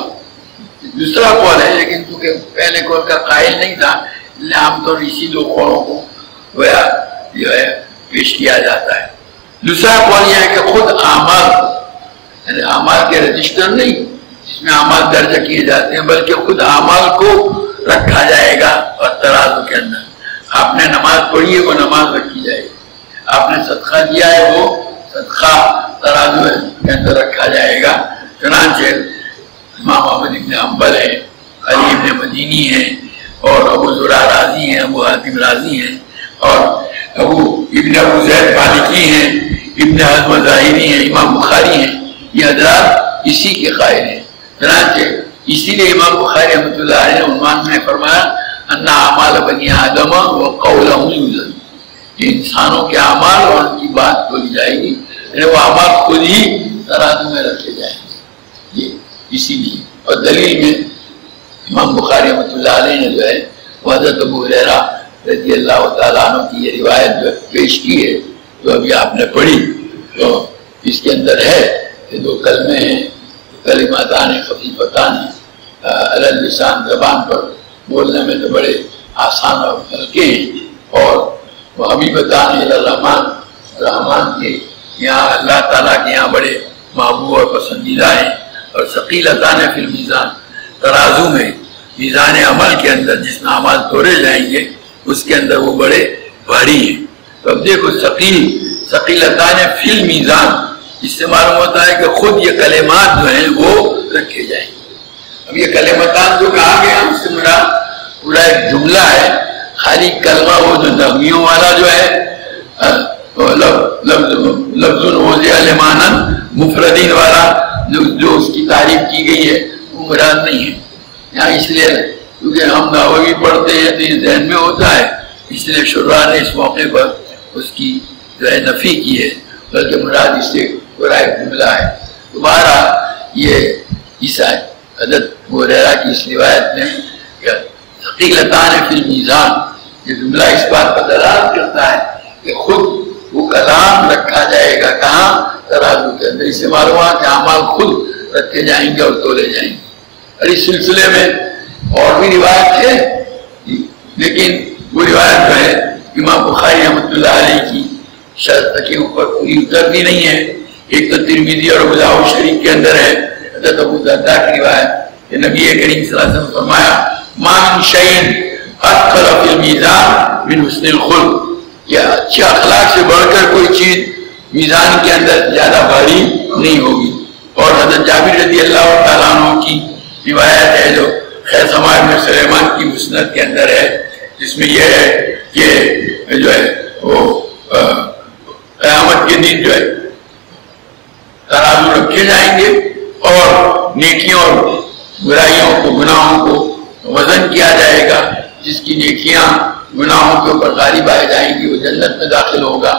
دوسرا قول ہے، لیکن چونکہ پہلے قول کا قائل نہیں تھا اس لیے عام طور اسی دو قولوں کو گویا جو ہے پیش کیا جاتا ہے۔ دوسرا قول یہ ہے کہ خود اعمال، یعنی اعمال کے رجسٹر نہیں جس میں اعمال درج کیے جاتے ہیں، بلکہ خود اعمال کو رکھا جائے گا، اور ترازو کے اندر آپ نے نماز پڑھی ہے وہ نماز رکھی جائے گی، آپ نے صدقہ دیا ہے وہ صدقہ ترازو کے اندر رکھا جائے گا۔ چنانچہ امام احمد ابن حنبل ہیں، علی ابن مدینی ہیں، اور ابو زرع رازی ہیں، ابو حاتم رازی ہیں، اور ابن ابو زید مالکی ہیں، ابن حزم ظاہری ہیں، امام بخاری ہیں، یہ حضرات اسی کے قائل ہیں۔ چنانچہ اسی لیے امام بخاری رحمۃ اللہ علیہ نے عنوان میں فرمایا ان اعمال بنی آدم وقولهم یوزن، کہ انسانوں کے اعمال اور ان کی بات تولی جائے گی، یعنی وہ اعمال خود ہی ترازو میں رکھے جائیں گے۔ یہ اسی لیے، اور دلیل میں امام بخاری رحمۃ اللہ علیہ نے جو ہے وہ حضرت ابو ہریرہ رضی اللہ تعالیٰ عنہ کی یہ روایت جو پیش کی ہے جو ابھی آپ نے پڑھی، تو اس کے اندر ہے کہ دو کلمے ہیں، کلماتان خفیفتان علی اللسان، زبان پر بولنے میں تو بڑے آسان اور ہلکے ہیں، اور وہ حبیبتان الی الرحمن، رحمان کے یہاں اللہ تعالیٰ کے یہاں بڑے محبوب اور پسندیدہ ہیں، اور ثقیلتان فی المیزان، ترازو میں میزان عمل کے اندر جس میں اعمال تولے جائیں گے اس کے اندر وہ بڑے بھاری ہیں۔ تو اب دیکھو ثقیلتان فی المیزان، اس سے معلوم ہوتا ہے کہ خود یہ کلمات جو ہیں وہ رکھے جائیں گے۔ اب یہ کلمتان جو کہا گیا اس سے مراد پورا ایک جملہ ہے، خالی کلمہ وہ جو نغمیوں والا جو ہے لفظ وضع لمانا مفردین والا جو اس کی تعریف کی گئی ہے وہ مراد نہیں ہے یہاں، اس لیے کیونکہ ہم نحوی پڑھتے ہیں تو یہ ذہن میں ہوتا ہے، اس لیے شراح نے اس موقع پر اس کی جو ہے نفی کی ہے، بلکہ مراد اس سے پورا ایک جملہ ہے۔ دوبارہ یہ عیسیٰ حضرت ابو ہریرہ کی اس روایت میں ثقیلتان فی المیزان، یہ جملہ اس بات پر دلالت کرتا ہے کہ خود وہ کلام رکھا جائے گا کہاں؟ ترازو کے اندر۔ اس سے معلوم ہوا کہ اعمال خود رکھے جائیں گے اور تولے جائیں گے۔ اور اس سلسلے میں اور بھی روایت ہے، لیکن وہ روایت جو ہے امام بخاری رحمۃ اللہ علیہ کی شرط کے اوپر پوری اترتی نہیں ہے۔ ایک تو ترمذی اور ابو داؤد شریف کے اندر ہے حضرت ابو درداء کی روایت کہ نبی کریم صلی اللہ علیہ وسلم فرمایا ما من شیء اثقل فی المیزان من حسن الخلق، کہ اچھے اخلاق سے بڑھ کر کوئی چیز میزان کے اندر زیادہ بھاری نہیں ہوگی۔ اور حضرت جابر رضی اللہ تعالیٰ عنہ کی روایت ہے جو خیثمہ بن سلیمان کی مسند کے اندر ہے، جس میں یہ ہے کہ جو ہے وہ قیامت کے دن جو ہے ترازو رکھے جائیں گے اور نیکیوں اور برائیوں کو، گناہوں کو وزن کیا جائے گا، جس کی نیکیاں گناہوں کے اوپر غالب آ جائیں گی وہ جنت میں داخل ہوگا۔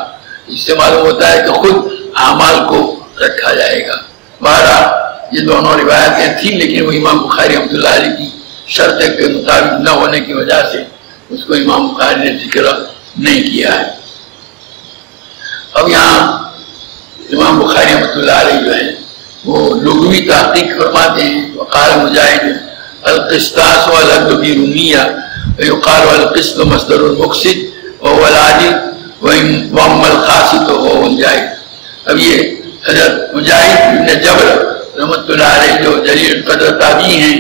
اس سے معلوم ہوتا ہے کہ خود اعمال کو رکھا جائے گا۔ بہرحال یہ دونوں روایتیں تھیں، لیکن وہ امام بخاری رحمۃ اللہ علیہ کی شرط کے مطابق نہ ہونے کی وجہ سے اس کو امام بخاری نے ذکر نہیں کیا ہے۔ اب یہاں امام بخاری رحمۃ اللہ علیہ جو ہیں وہ لغوی تحقیق فرماتے ہیں، وقال مجاہد القسطاس والعدل برمیہ ويقال القسط مصدر المقسط وهو العادل واما القاسط وهو الجاهد۔ اب یہ حضرت مجاہد بن جبر رحمۃ اللہ علیہ جو جلیل قدر تابعی ہیں،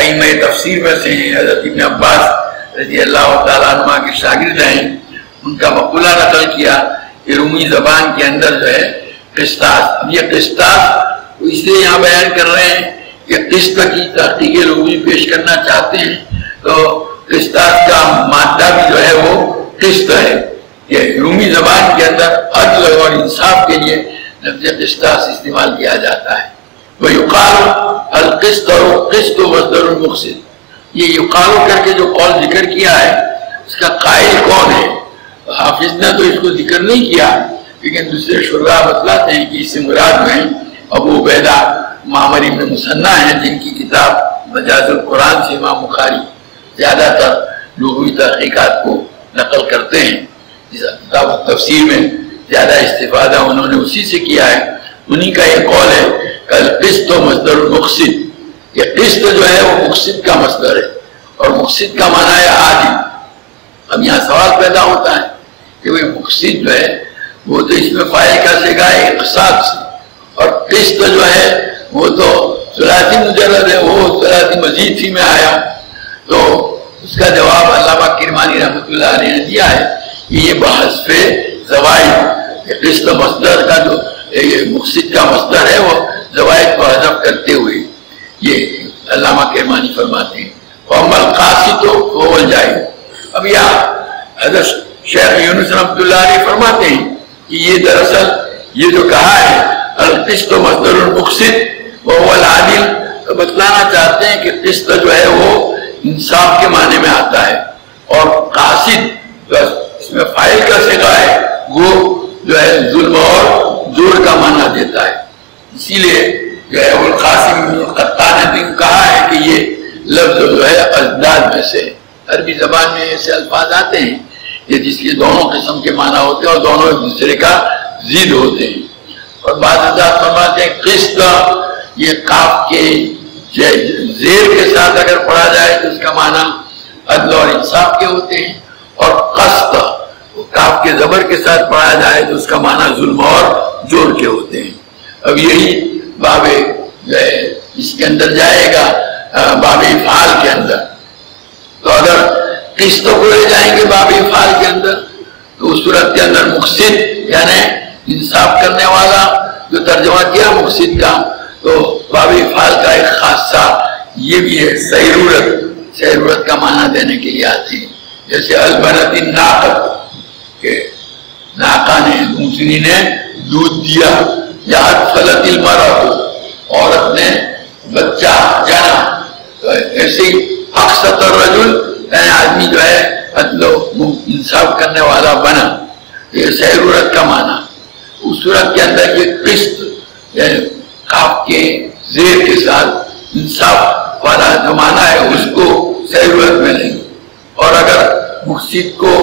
ائمہ تفسیر میں سے ہیں، حضرت ابن عباس رضی اللہ تعالیٰ عنہ کے شاگرد ہیں، ان کا مقولہ نقل کیا کہ رومی زبان کے اندر جو ہے قسطاس. اب یہ قسطاس اس لیے یہاں بیان کر رہے ہیں کہ قسط کی تحقیق لغوی پیش کرنا چاہتے ہیں تو قسطاس کا مادہ بھی جو ہے وہ قسط ہے. یہ رومی زبان کے اندر عدل اور انصاف کے لیے لفظ قسطاس استعمال کیا جاتا ہے. وَيُقَالُ الْقِسْطُ قِسْطُ مصدر المقسط. یہ یقال کر کے جو قول ذکر کیا ہے اس کا قائل کون ہے؟ حافظ نے تو اس کو ذکر نہیں کیا لیکن دوسرے شراح بتلاتے ہیں کہ اس سے مراد میں ابو عبیدہ معمر ابن مثنیٰ ہیں جن کی کتاب مجاز القرآن سے امام بخاری زیادہ تر لغوی تحقیقات کو نقل کرتے ہیں. کتاب تفسیر میں زیادہ استفادہ انہوں نے اسی سے کیا ہے. انہی کا یہ قول ہے کہ القسط مصدر المقسط. یہ قسط جو ہے وہ مقسط کا مصدر ہے اور مقسط کا معنی ہے عادل. اب یہاں سوال پیدا ہوتا ہے کہ وہ مقسط جو ہے وہ تو اس میں فاعل کا صیغہ ہے اقساط سے اور قسط جو ہے وہ تو ثلاثی مجرد ہے وہ ثلاثی مزید فی میں آیا. تو اس کا جواب علامہ کرمانی رحمۃ اللہ علیہ نے دیا ہے کہ یہ بحث زوائد قسط مصدر کا جو مقسط کا مصدر ہے وہ زوائد کو حذف کرتے ہوئے یہ علامہ کرمانی فرماتے ہیں. وَأَمَّا الْقَاسِطُ فَهُوَ الْجَائِزُ. اب یہاں حضرت شیخ یونس رحمۃ اللہ علیہ فرماتے ہیں کہ یہ دراصل یہ جو کہا ہے القسط مصدر المقسط وهو العادل تو بتلانا چاہتے ہیں کہ قسط جو ہے وہ انصاف کے معنی میں آتا ہے اور قاصد جو اس میں فاعل کا صیغہ ہے وہ جو ہے ظلم اور زور کا معنی دیتا ہے. اسی لیے جو ہے القاسم بن قطان نے کہا ہے کہ یہ لفظ جو ہے ازداد میں سے عربی زبان میں ایسے الفاظ آتے ہیں کہ جس کے دونوں قسم کے معنی ہوتے ہیں اور دونوں ایک دوسرے کا ضد ہوتے ہیں. اور بعض حضرات فرماتے ہیں قسط یہ کاف کے زیر کے ساتھ اگر پڑھا جائے تو اس کا معنی عدل اور انصاف کے ہوتے ہیں اور قسط کاف کے زبر کے ساتھ پڑھا جائے تو اس کا معنی ظلم اور جور کے ہوتے ہیں. اب یہی باب جو ہے اس کے اندر جائے گا باب افعال کے اندر. تو اگر قسطوں کو لے جائیں گے باب افعال کے اندر تو اس صورت کے اندر مقسط یعنی انصاف کرنے والا جو ترجمہ کیا مقسط کا تو باب افعال کا ایک خاصہ یہ بھی ہے سیرورت کا معنی دینے کے لیے آتی ہے. جیسے البنت الناقۃ کہ ناقہ نے دوسری نے دودھ دیا یا ادخلت المرأۃ عورت نے بچہ جنا. تو ایسے ہی اقسط الرجل یعنی آدمی جو ہے عدل و انصاف کرنے والا بنا. یہ سیرورت کا معنی. اس صورت کے اندر یہ قسط یعنی کاف کے زیر کے ساتھ انصاف والا جو معنی ہے اس کو سیرورت میں نہیں. اور اگر مقسط کو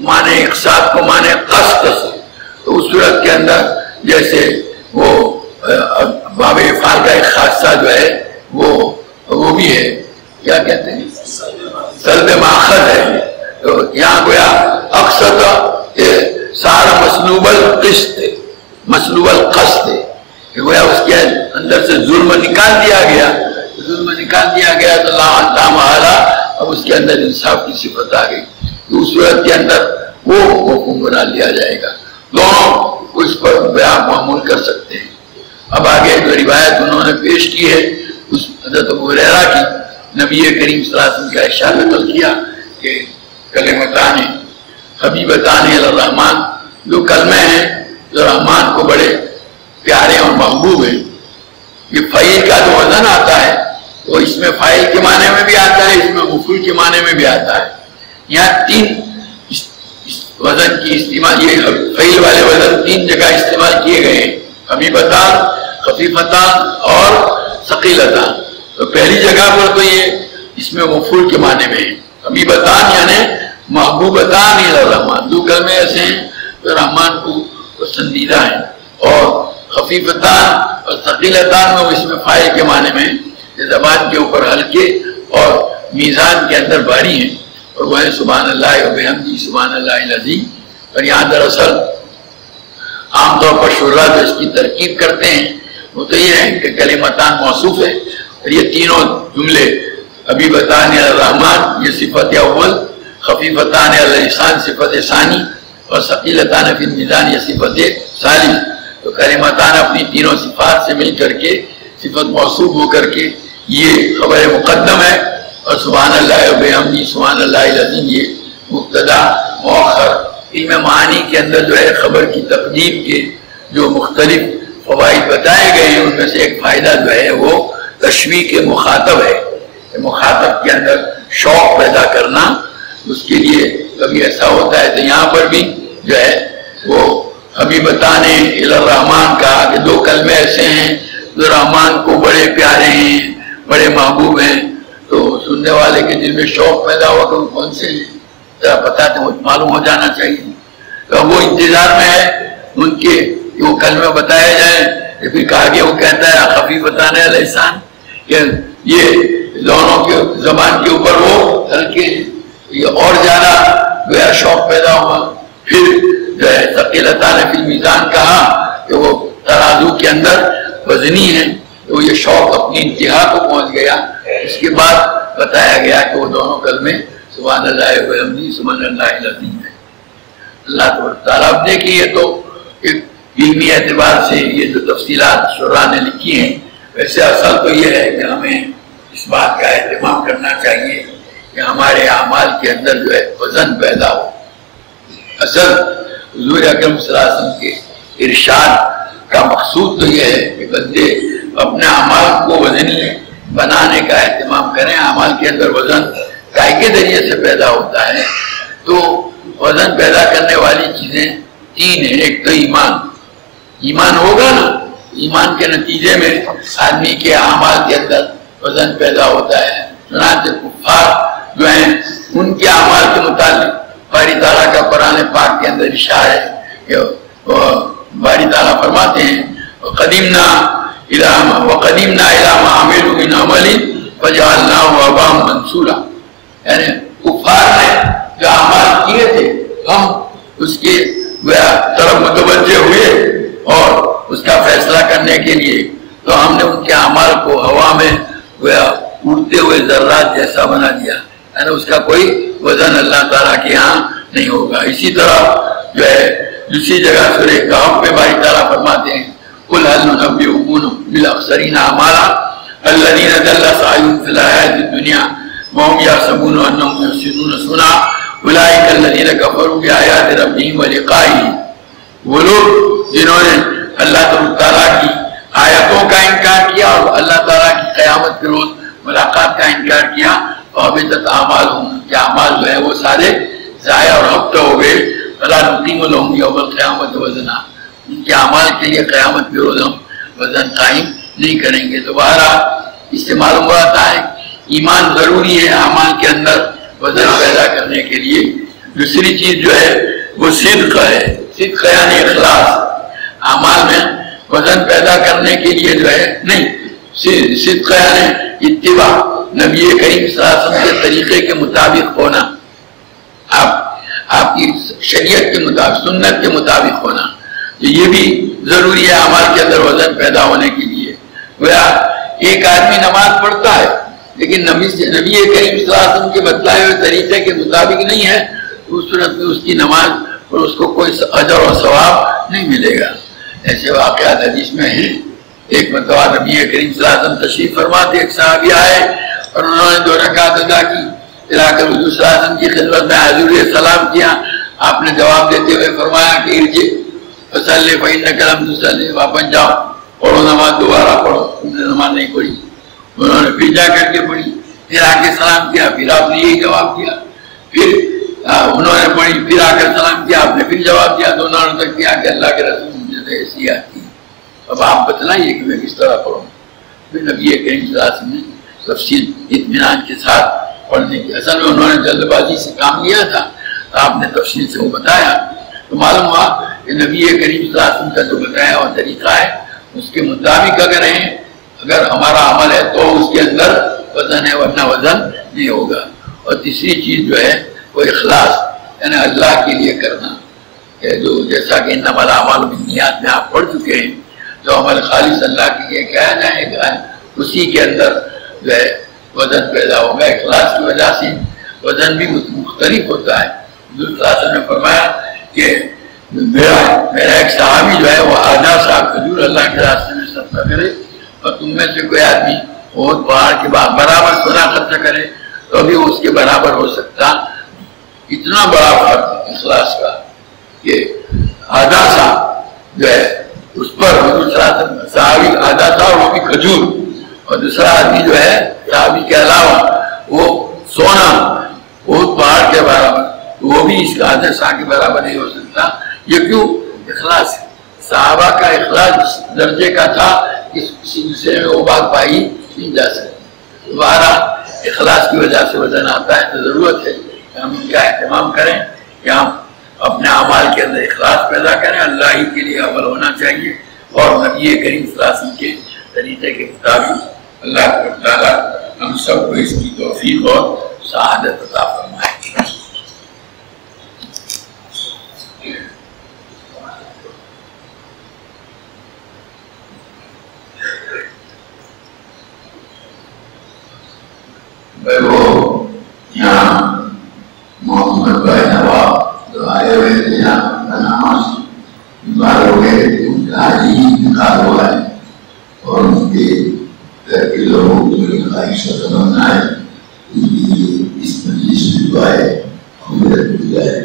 مانے اقساط کو مانے قسط سے تو اس صورت کے اندر جیسے وہ باب افعال کا ایک خاصہ جو ہے وہ بھی ہے کیا کہتے ہیں سلب ماخذ ہے. تو یہاں گویا اقسط سارا مسلوب القسط مسلوب القسط کہ گویا اس کے اندر سے ظلم نکال دیا گیا تو لا محالہ اب اس کے اندر انصاف کی صفت آ گئی. تو اس صورت کے اندر وہ حکم بنا لیا جائے گا. دونوں اس پر بیان معمول کر سکتے ہیں. اب آگے جو روایت انہوں نے پیش کی ہے اس حضرت ابو ہریرہ کی نبی کریم صلی اللہ علیہ وسلم کا ارشاد نقل کیا کہ کلمتان حبیبتان الی الرحمن جو کلمے ہیں جو رحمان کو بڑے پیارے اور محبوب ہیں. یہ فعیل کا جو وزن آتا ہے وہ اس میں فاعل کے معنی میں بھی آتا ہے اس میں مفعول کے معنی میں بھی آتا ہے. یہاں تین وزن کی استعمال یہ فعیل والے وزن تین جگہ استعمال کیے گئے ہیں حبیبتان خفیفتان اور ثقیلتان. تو پہلی جگہ پر تو یہ اس میں مفعول کے معنی میں ہے. حبیبتان یعنی محبوبتان الی الرحمن دو کلمے ایسے ہیں جو رحمان کو پسندیدہ ہیں. اور خفیفتان اور ثقیلتان میں اس میں فاعل کے معنی میں زبان کے اوپر ہلکے اور میزان کے اندر بھاری ہیں اور وہ ہے سبحان اللہ و بحمدہ سبحان اللہ العظیم. اور یہاں دراصل عام طور پر شراح جو اس کی ترکیب کرتے ہیں وہ تو یہ ہے کہ کلمتان موصوف ہے اور یہ تینوں جملے حبیبتان علی الرحمن یہ صفت اول خفیفتان علی اللسان صفت ثانی اور ثقیلتان فی المیزان یہ صفت ثالث. تو کلمتان اپنی تینوں صفات سے مل کر کے صفت موصوف ہو کر کے یہ خبر مقدم ہے، اور سبحان اللہ و بحمدہ سبحان اللہ العظیم یہ مبتدا مؤخر۔ علم معانی کے اندر جو ہے خبر کی تقدیم کے جو مختلف فوائد بتائے گئے ہیں، ان میں سے ایک فائدہ جو ہے وہ تشویق مخاطب ہے، مخاطب کے اندر شوق پیدا کرنا۔ اس کے لیے کبھی ایسا ہوتا ہے تو یہاں پر بھی جو ہے وہ حبیبتان الی الرحمن کہا کہ دو کلمے ایسے ہیں جو رحمان کو بڑے پیارے ہیں، بڑے محبوب ہیں، تو سننے والے کے دل میں شوق پیدا ہوا کہ وہ کون سے ہیں، ذرا پتا تو معلوم ہو جانا چاہیے۔ تو وہ انتظار میں ہے ان کے کہ وہ کلمے بتایا جائیں، پھر کہا گیا وہ کہتا ہے خفیفتان علی اللسان، کہ یہ دونوں کے زبان کے اوپر وہ ہلکے، یہ اور زیادہ گویا شوق پیدا ہوا۔ پھر جو ہے ثقیلتان فی المیزان کہا کہ وہ ترازو کے اندر وزنی ہے، تو یہ شوق اپنی انتہا کو پہنچ گیا۔ اس کے بعد بتایا گیا کہ وہ دونوں کلمے سبحان اللہ و بحمدہ سبحان اللہ العظیم ہے۔ اللہ تعالیٰ اب دیکھیے، یہ تو ایک علمی اعتبار سے یہ جو تفصیلات شرح نے لکھی ہیں، ویسے اصل تو یہ ہے کہ ہمیں اس بات کا اہتمام کرنا چاہیے کہ ہمارے اعمال کے اندر جو ہے وزن پیدا ہو۔ اصل حضور اکرم صلی اللہ علیہ وسلم کے ارشاد کا مقصود تو یہ ہے کہ بندے اپنے اعمال کو وزنی بنانے کا اہتمام کریں۔ اعمال کے اندر وزن کائے کے ذریعے سے پیدا ہوتا ہے، تو وزن پیدا کرنے والی چیزیں تین ہیں۔ ایک تو ایمان ہوگا نا، ایمان کے نتیجے میں آدمی کے اعمال کے اندر وزن پیدا ہوتا ہے۔ چنانچہ کفار جو ہیں ان کے اعمال کے متعلق باری تعالیٰ کا قرآن پاک کے اندر اشارہ ہے کہ باری تعالیٰ فرماتے ہیں وَقَدِمْنَا إِلَى مَا عَمِلُوا مِنْ عَمَلٍ فَجَعَلْنَاهُ هَبَاءً مَنْثُورًا، یعنی کفار نے جو اعمال کیے تھے ہم اس کے طرف متوجہ ہوئے اور اس کا فیصلہ کرنے کے لیے، تو ہم نے ان کے اعمال کو ہوا میں اڑتے ہوئے ذرات جیسا بنا دیا، یعنی اس کا کوئی وزن اللہ تعالیٰ کے ہاں نہیں ہوگا۔ اسی طرح جو ہے دوسری جگہ سورہ کہف میں باری تعالیٰ فرماتے ہیں قُلْ هَلْ نُنَبِّئُكُم بِالْأَخْسَرِينَ أَعْمَالًا الَّذِينَ ضَلَّ سَعْيُهُمْ فِي الْحَيَاةِ الدُّنْيَا وَهُمْ يَحْسَبُونَ أَنَّهُمْ يُحْسِنُونَ صُنْعًا أُولَئِكَ الَّذِينَ كَفَرُوا بِآيَاتِ رَبِّهِمْ وَلِقَائِهِ، وہ لوگ جنہوں نے اللہ تعالیٰ کی آیتوں کا انکار کیا اور اللہ تعالیٰ کی قیامت کے روز ملاقات کا انکار کیا، وَحَبِطَتْ أَعْمَالُهُمْ، کہ اعمال جو ہے وہ سارے ضائع اور ہفتہ ہو گئے۔ فَلَا نُقِيمُ لَهُمْ يَوْمَ الْقِيَامَةِ وَزْنًا، ان کے اعمال کے لیے قیامت کے روز ہم وزن قائم نہیں کریں گے۔ تو بہرحال اس سے معلوم ہوتا ہے ایمان ضروری ہے اعمال کے اندر وزن پیدا کرنے کے لیے۔ دوسری چیز جو ہے وہ صدق ہے، صدق یعنی اخلاص، اعمال میں وزن پیدا کرنے کے لیے جو ہے نہیں، صدق یعنی اتباع، نبی کریم صلی اللہ علیہ وسلم کے طریقے کے مطابق ہونا، آپ کی شریعت کے مطابق، سنت کے مطابق ہونا، یہ بھی ضروری ہے اعمال کے اندر وزن پیدا ہونے کے لیے۔ گویا ایک آدمی نماز پڑھتا ہے لیکن نبی کریم صلی اللہ علیہ وسلم کے بتلائے ہوئے طریقے کے مطابق نہیں ہے، تو اس صورت میں اس کی نماز اور اس کو کوئی اجر و ثواب نہیں ملے گا۔ ایسے واقعات حدیث میں ہیں۔ ایک مرتبہ نبی کریم صلی اللہ علیہ وسلم تشریف فرما تھے، ایک صحابی آئے اور انہوں نے 2 رکعت ادا کی، پھر آ کر حضور صلی اللہ علیہ وسلم کی خدمت میں حضور سلام کیا۔ آپ نے جواب دیتے ہوئے فرمایا کہ ارجع فصلی فإنک لم تصلی، واپس جاؤ، پڑھو نماز، دوبارہ پڑھو، تم نے نماز نہیں پڑھی۔ انہوں نے پھر جا کر کے پڑھی، پھر آ کے سلام کیا، پھر آپ نے یہی جواب دیا، پھر انہوں نے پڑھی، پھر آ کر سلام کیا، آپ نے پھر جواب دیا، دونوں نے تک کیا کہ اللہ کے رسول مجھے ایسی آتی ہے، اب آپ بتلائیے کہ میں کس طرح پڑھوں۔ پھر نبی کریم صلی اللہ علیہ وسلم نے تفصیل اطمینان کے ساتھ پڑھنے کی، اصل میں انہوں نے جلد بازی سے کام لیا تھا، آپ نے تفصیل سے وہ بتایا، تو معلوم ہوا کہ نبی کریم صلی اللہ علیہ وسلم کا جو بتایا اور طریقہ ہے اس کے مطابق اگر ہمارا عمل ہے تو اس کے اندر وزن ہے، ورنہ وزن نہیں ہوگا۔ اور تیسری چیز جو ہے وہ اخلاص، یعنی اللہ کے لیے کرنا، کہ جو جیسا کہ انما الاعمال بالنیات میں آپ پڑھ چکے ہیں، جو عمل خالص اللہ کے لیے کیا جائے گا اسی کے اندر جو ہے وزن پیدا ہوگا۔ اخلاص کی وجہ سے وزن بھی مختلف ہوتا ہے۔ حضور صلی اللہ علیہ وسلم نے فرمایا کہ میرا ایک صحابی جو ہے وہ آدھا صاحب کھجور اللہ کے راستے میں صدقہ کرے اور تم میں سے کوئی آدمی بہت پہاڑ کے برابر سونا خرچہ کرے تو بھی اس کے برابر ہو سکتا. اتنا بڑا فرق اخلاص کا کہ آدھا سا جو ہے اس پر صحابی آدھا سا وہ بھی کھجور اور دوسرا آدمی جو ہے صحابی کے علاوہ وہ سونا بہت پہاڑ کے برابر وہ بھی اس کا آدھا سا کے برابر نہیں ہو سکتا. یہ کیوں؟ اخلاص. صحابہ کا اخلاص اس درجے کا تھا کہ کسی دوسرے میں وہ بات پائی نہیں جا سکتی. دوبارہ اخلاص کی وجہ سے وزن آتا ہے تو ضرورت ہے کہ ہم ان کا اہتمام کریں کہ ہم اپنے اعمال کے اندر اخلاص پیدا کریں. اللہ ہی کے لیے عمل ہونا چاہیے اور نبی کریم صلی اللہ علیہ وسلم کے طریقے کے مطابق اللہ تعالیٰ ہم سب کو اس کی توفیق اور سعادت عطا فرمائے. وہ یہاں محمد بھائی نواب جو آئے ہوئے تھے یہاں نماز بیمار ہو گئے تھے. ان کا آج ہی انتقال ہوا ہے اور ان کے گھر کے لوگوں کی خواہش کا تمنا ہے کہ اس مجلس میں دعائے امید کی جائے.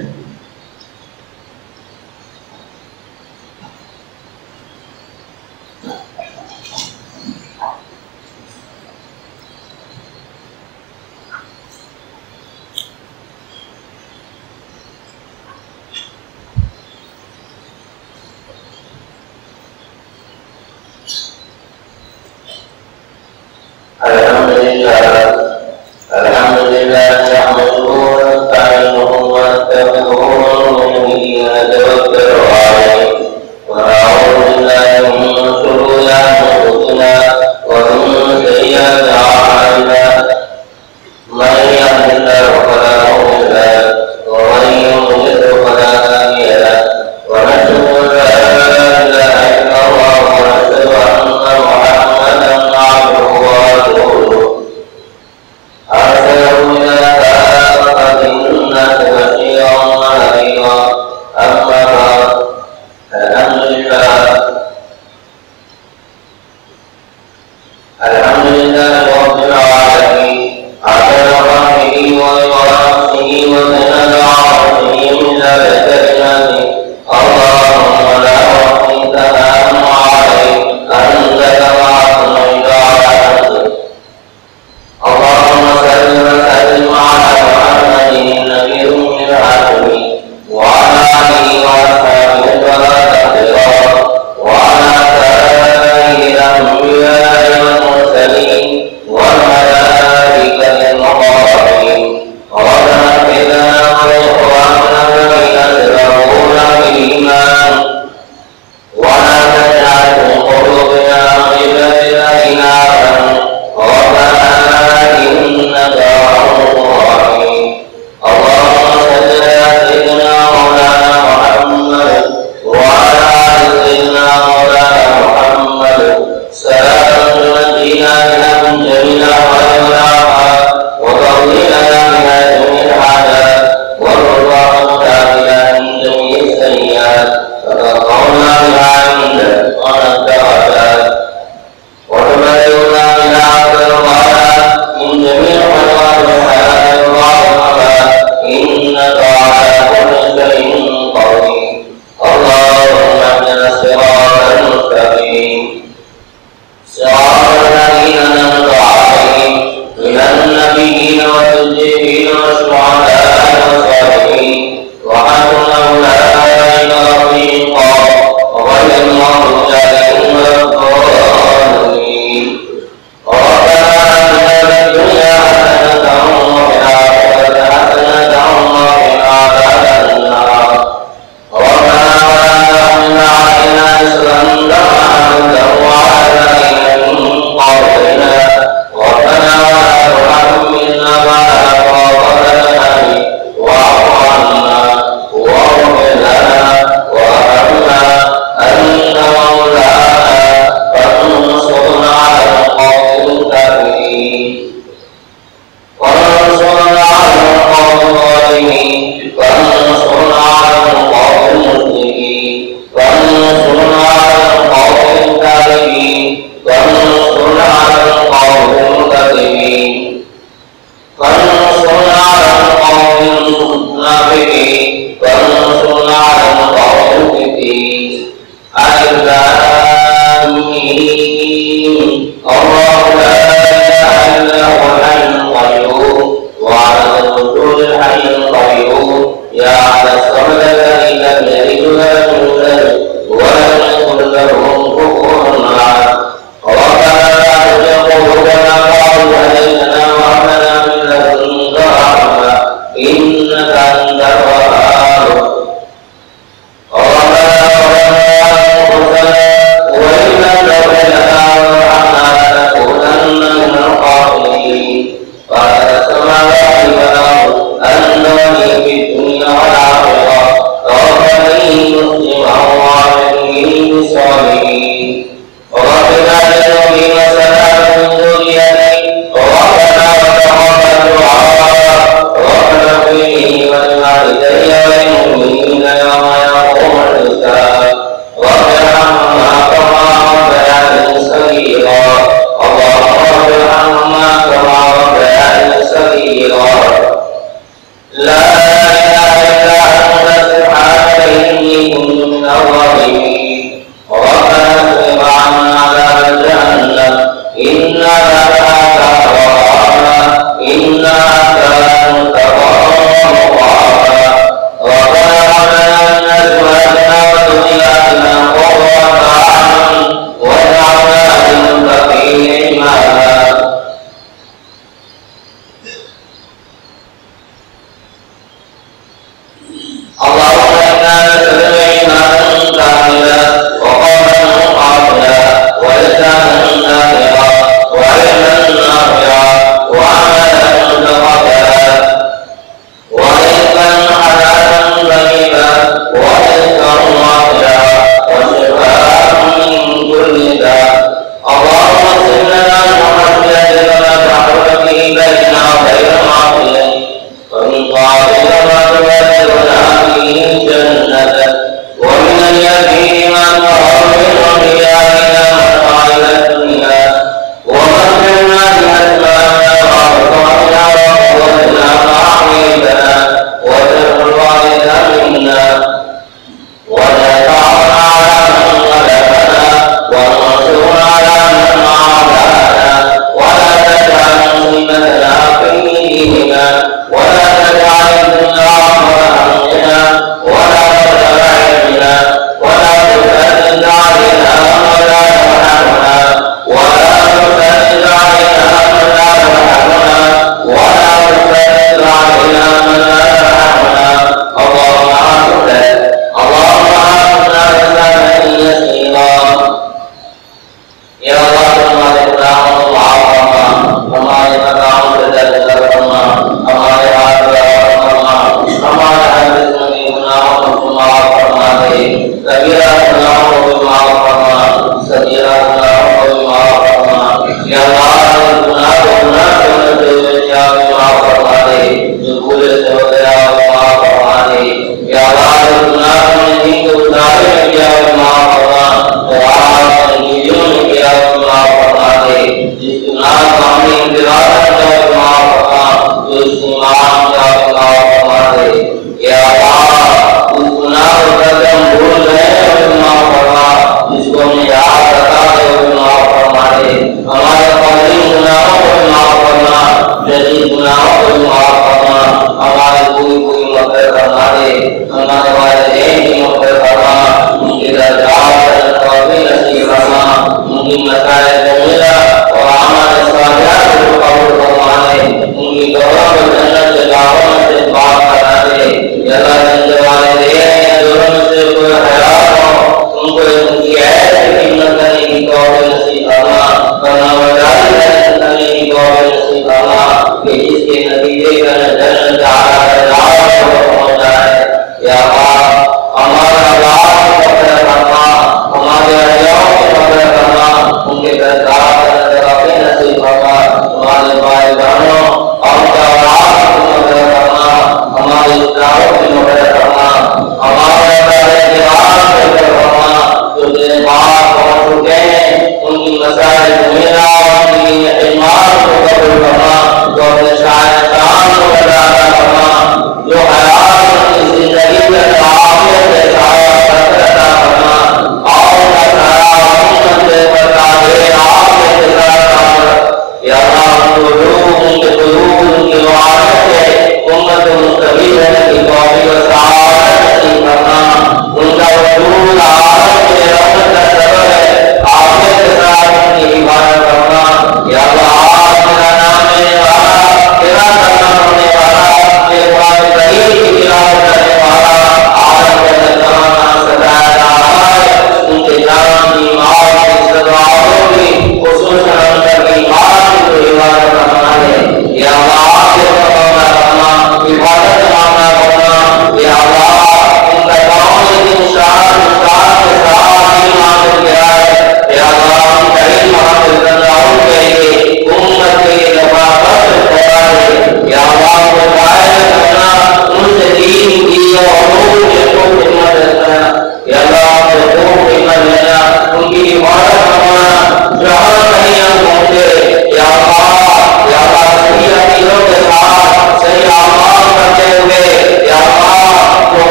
مسائل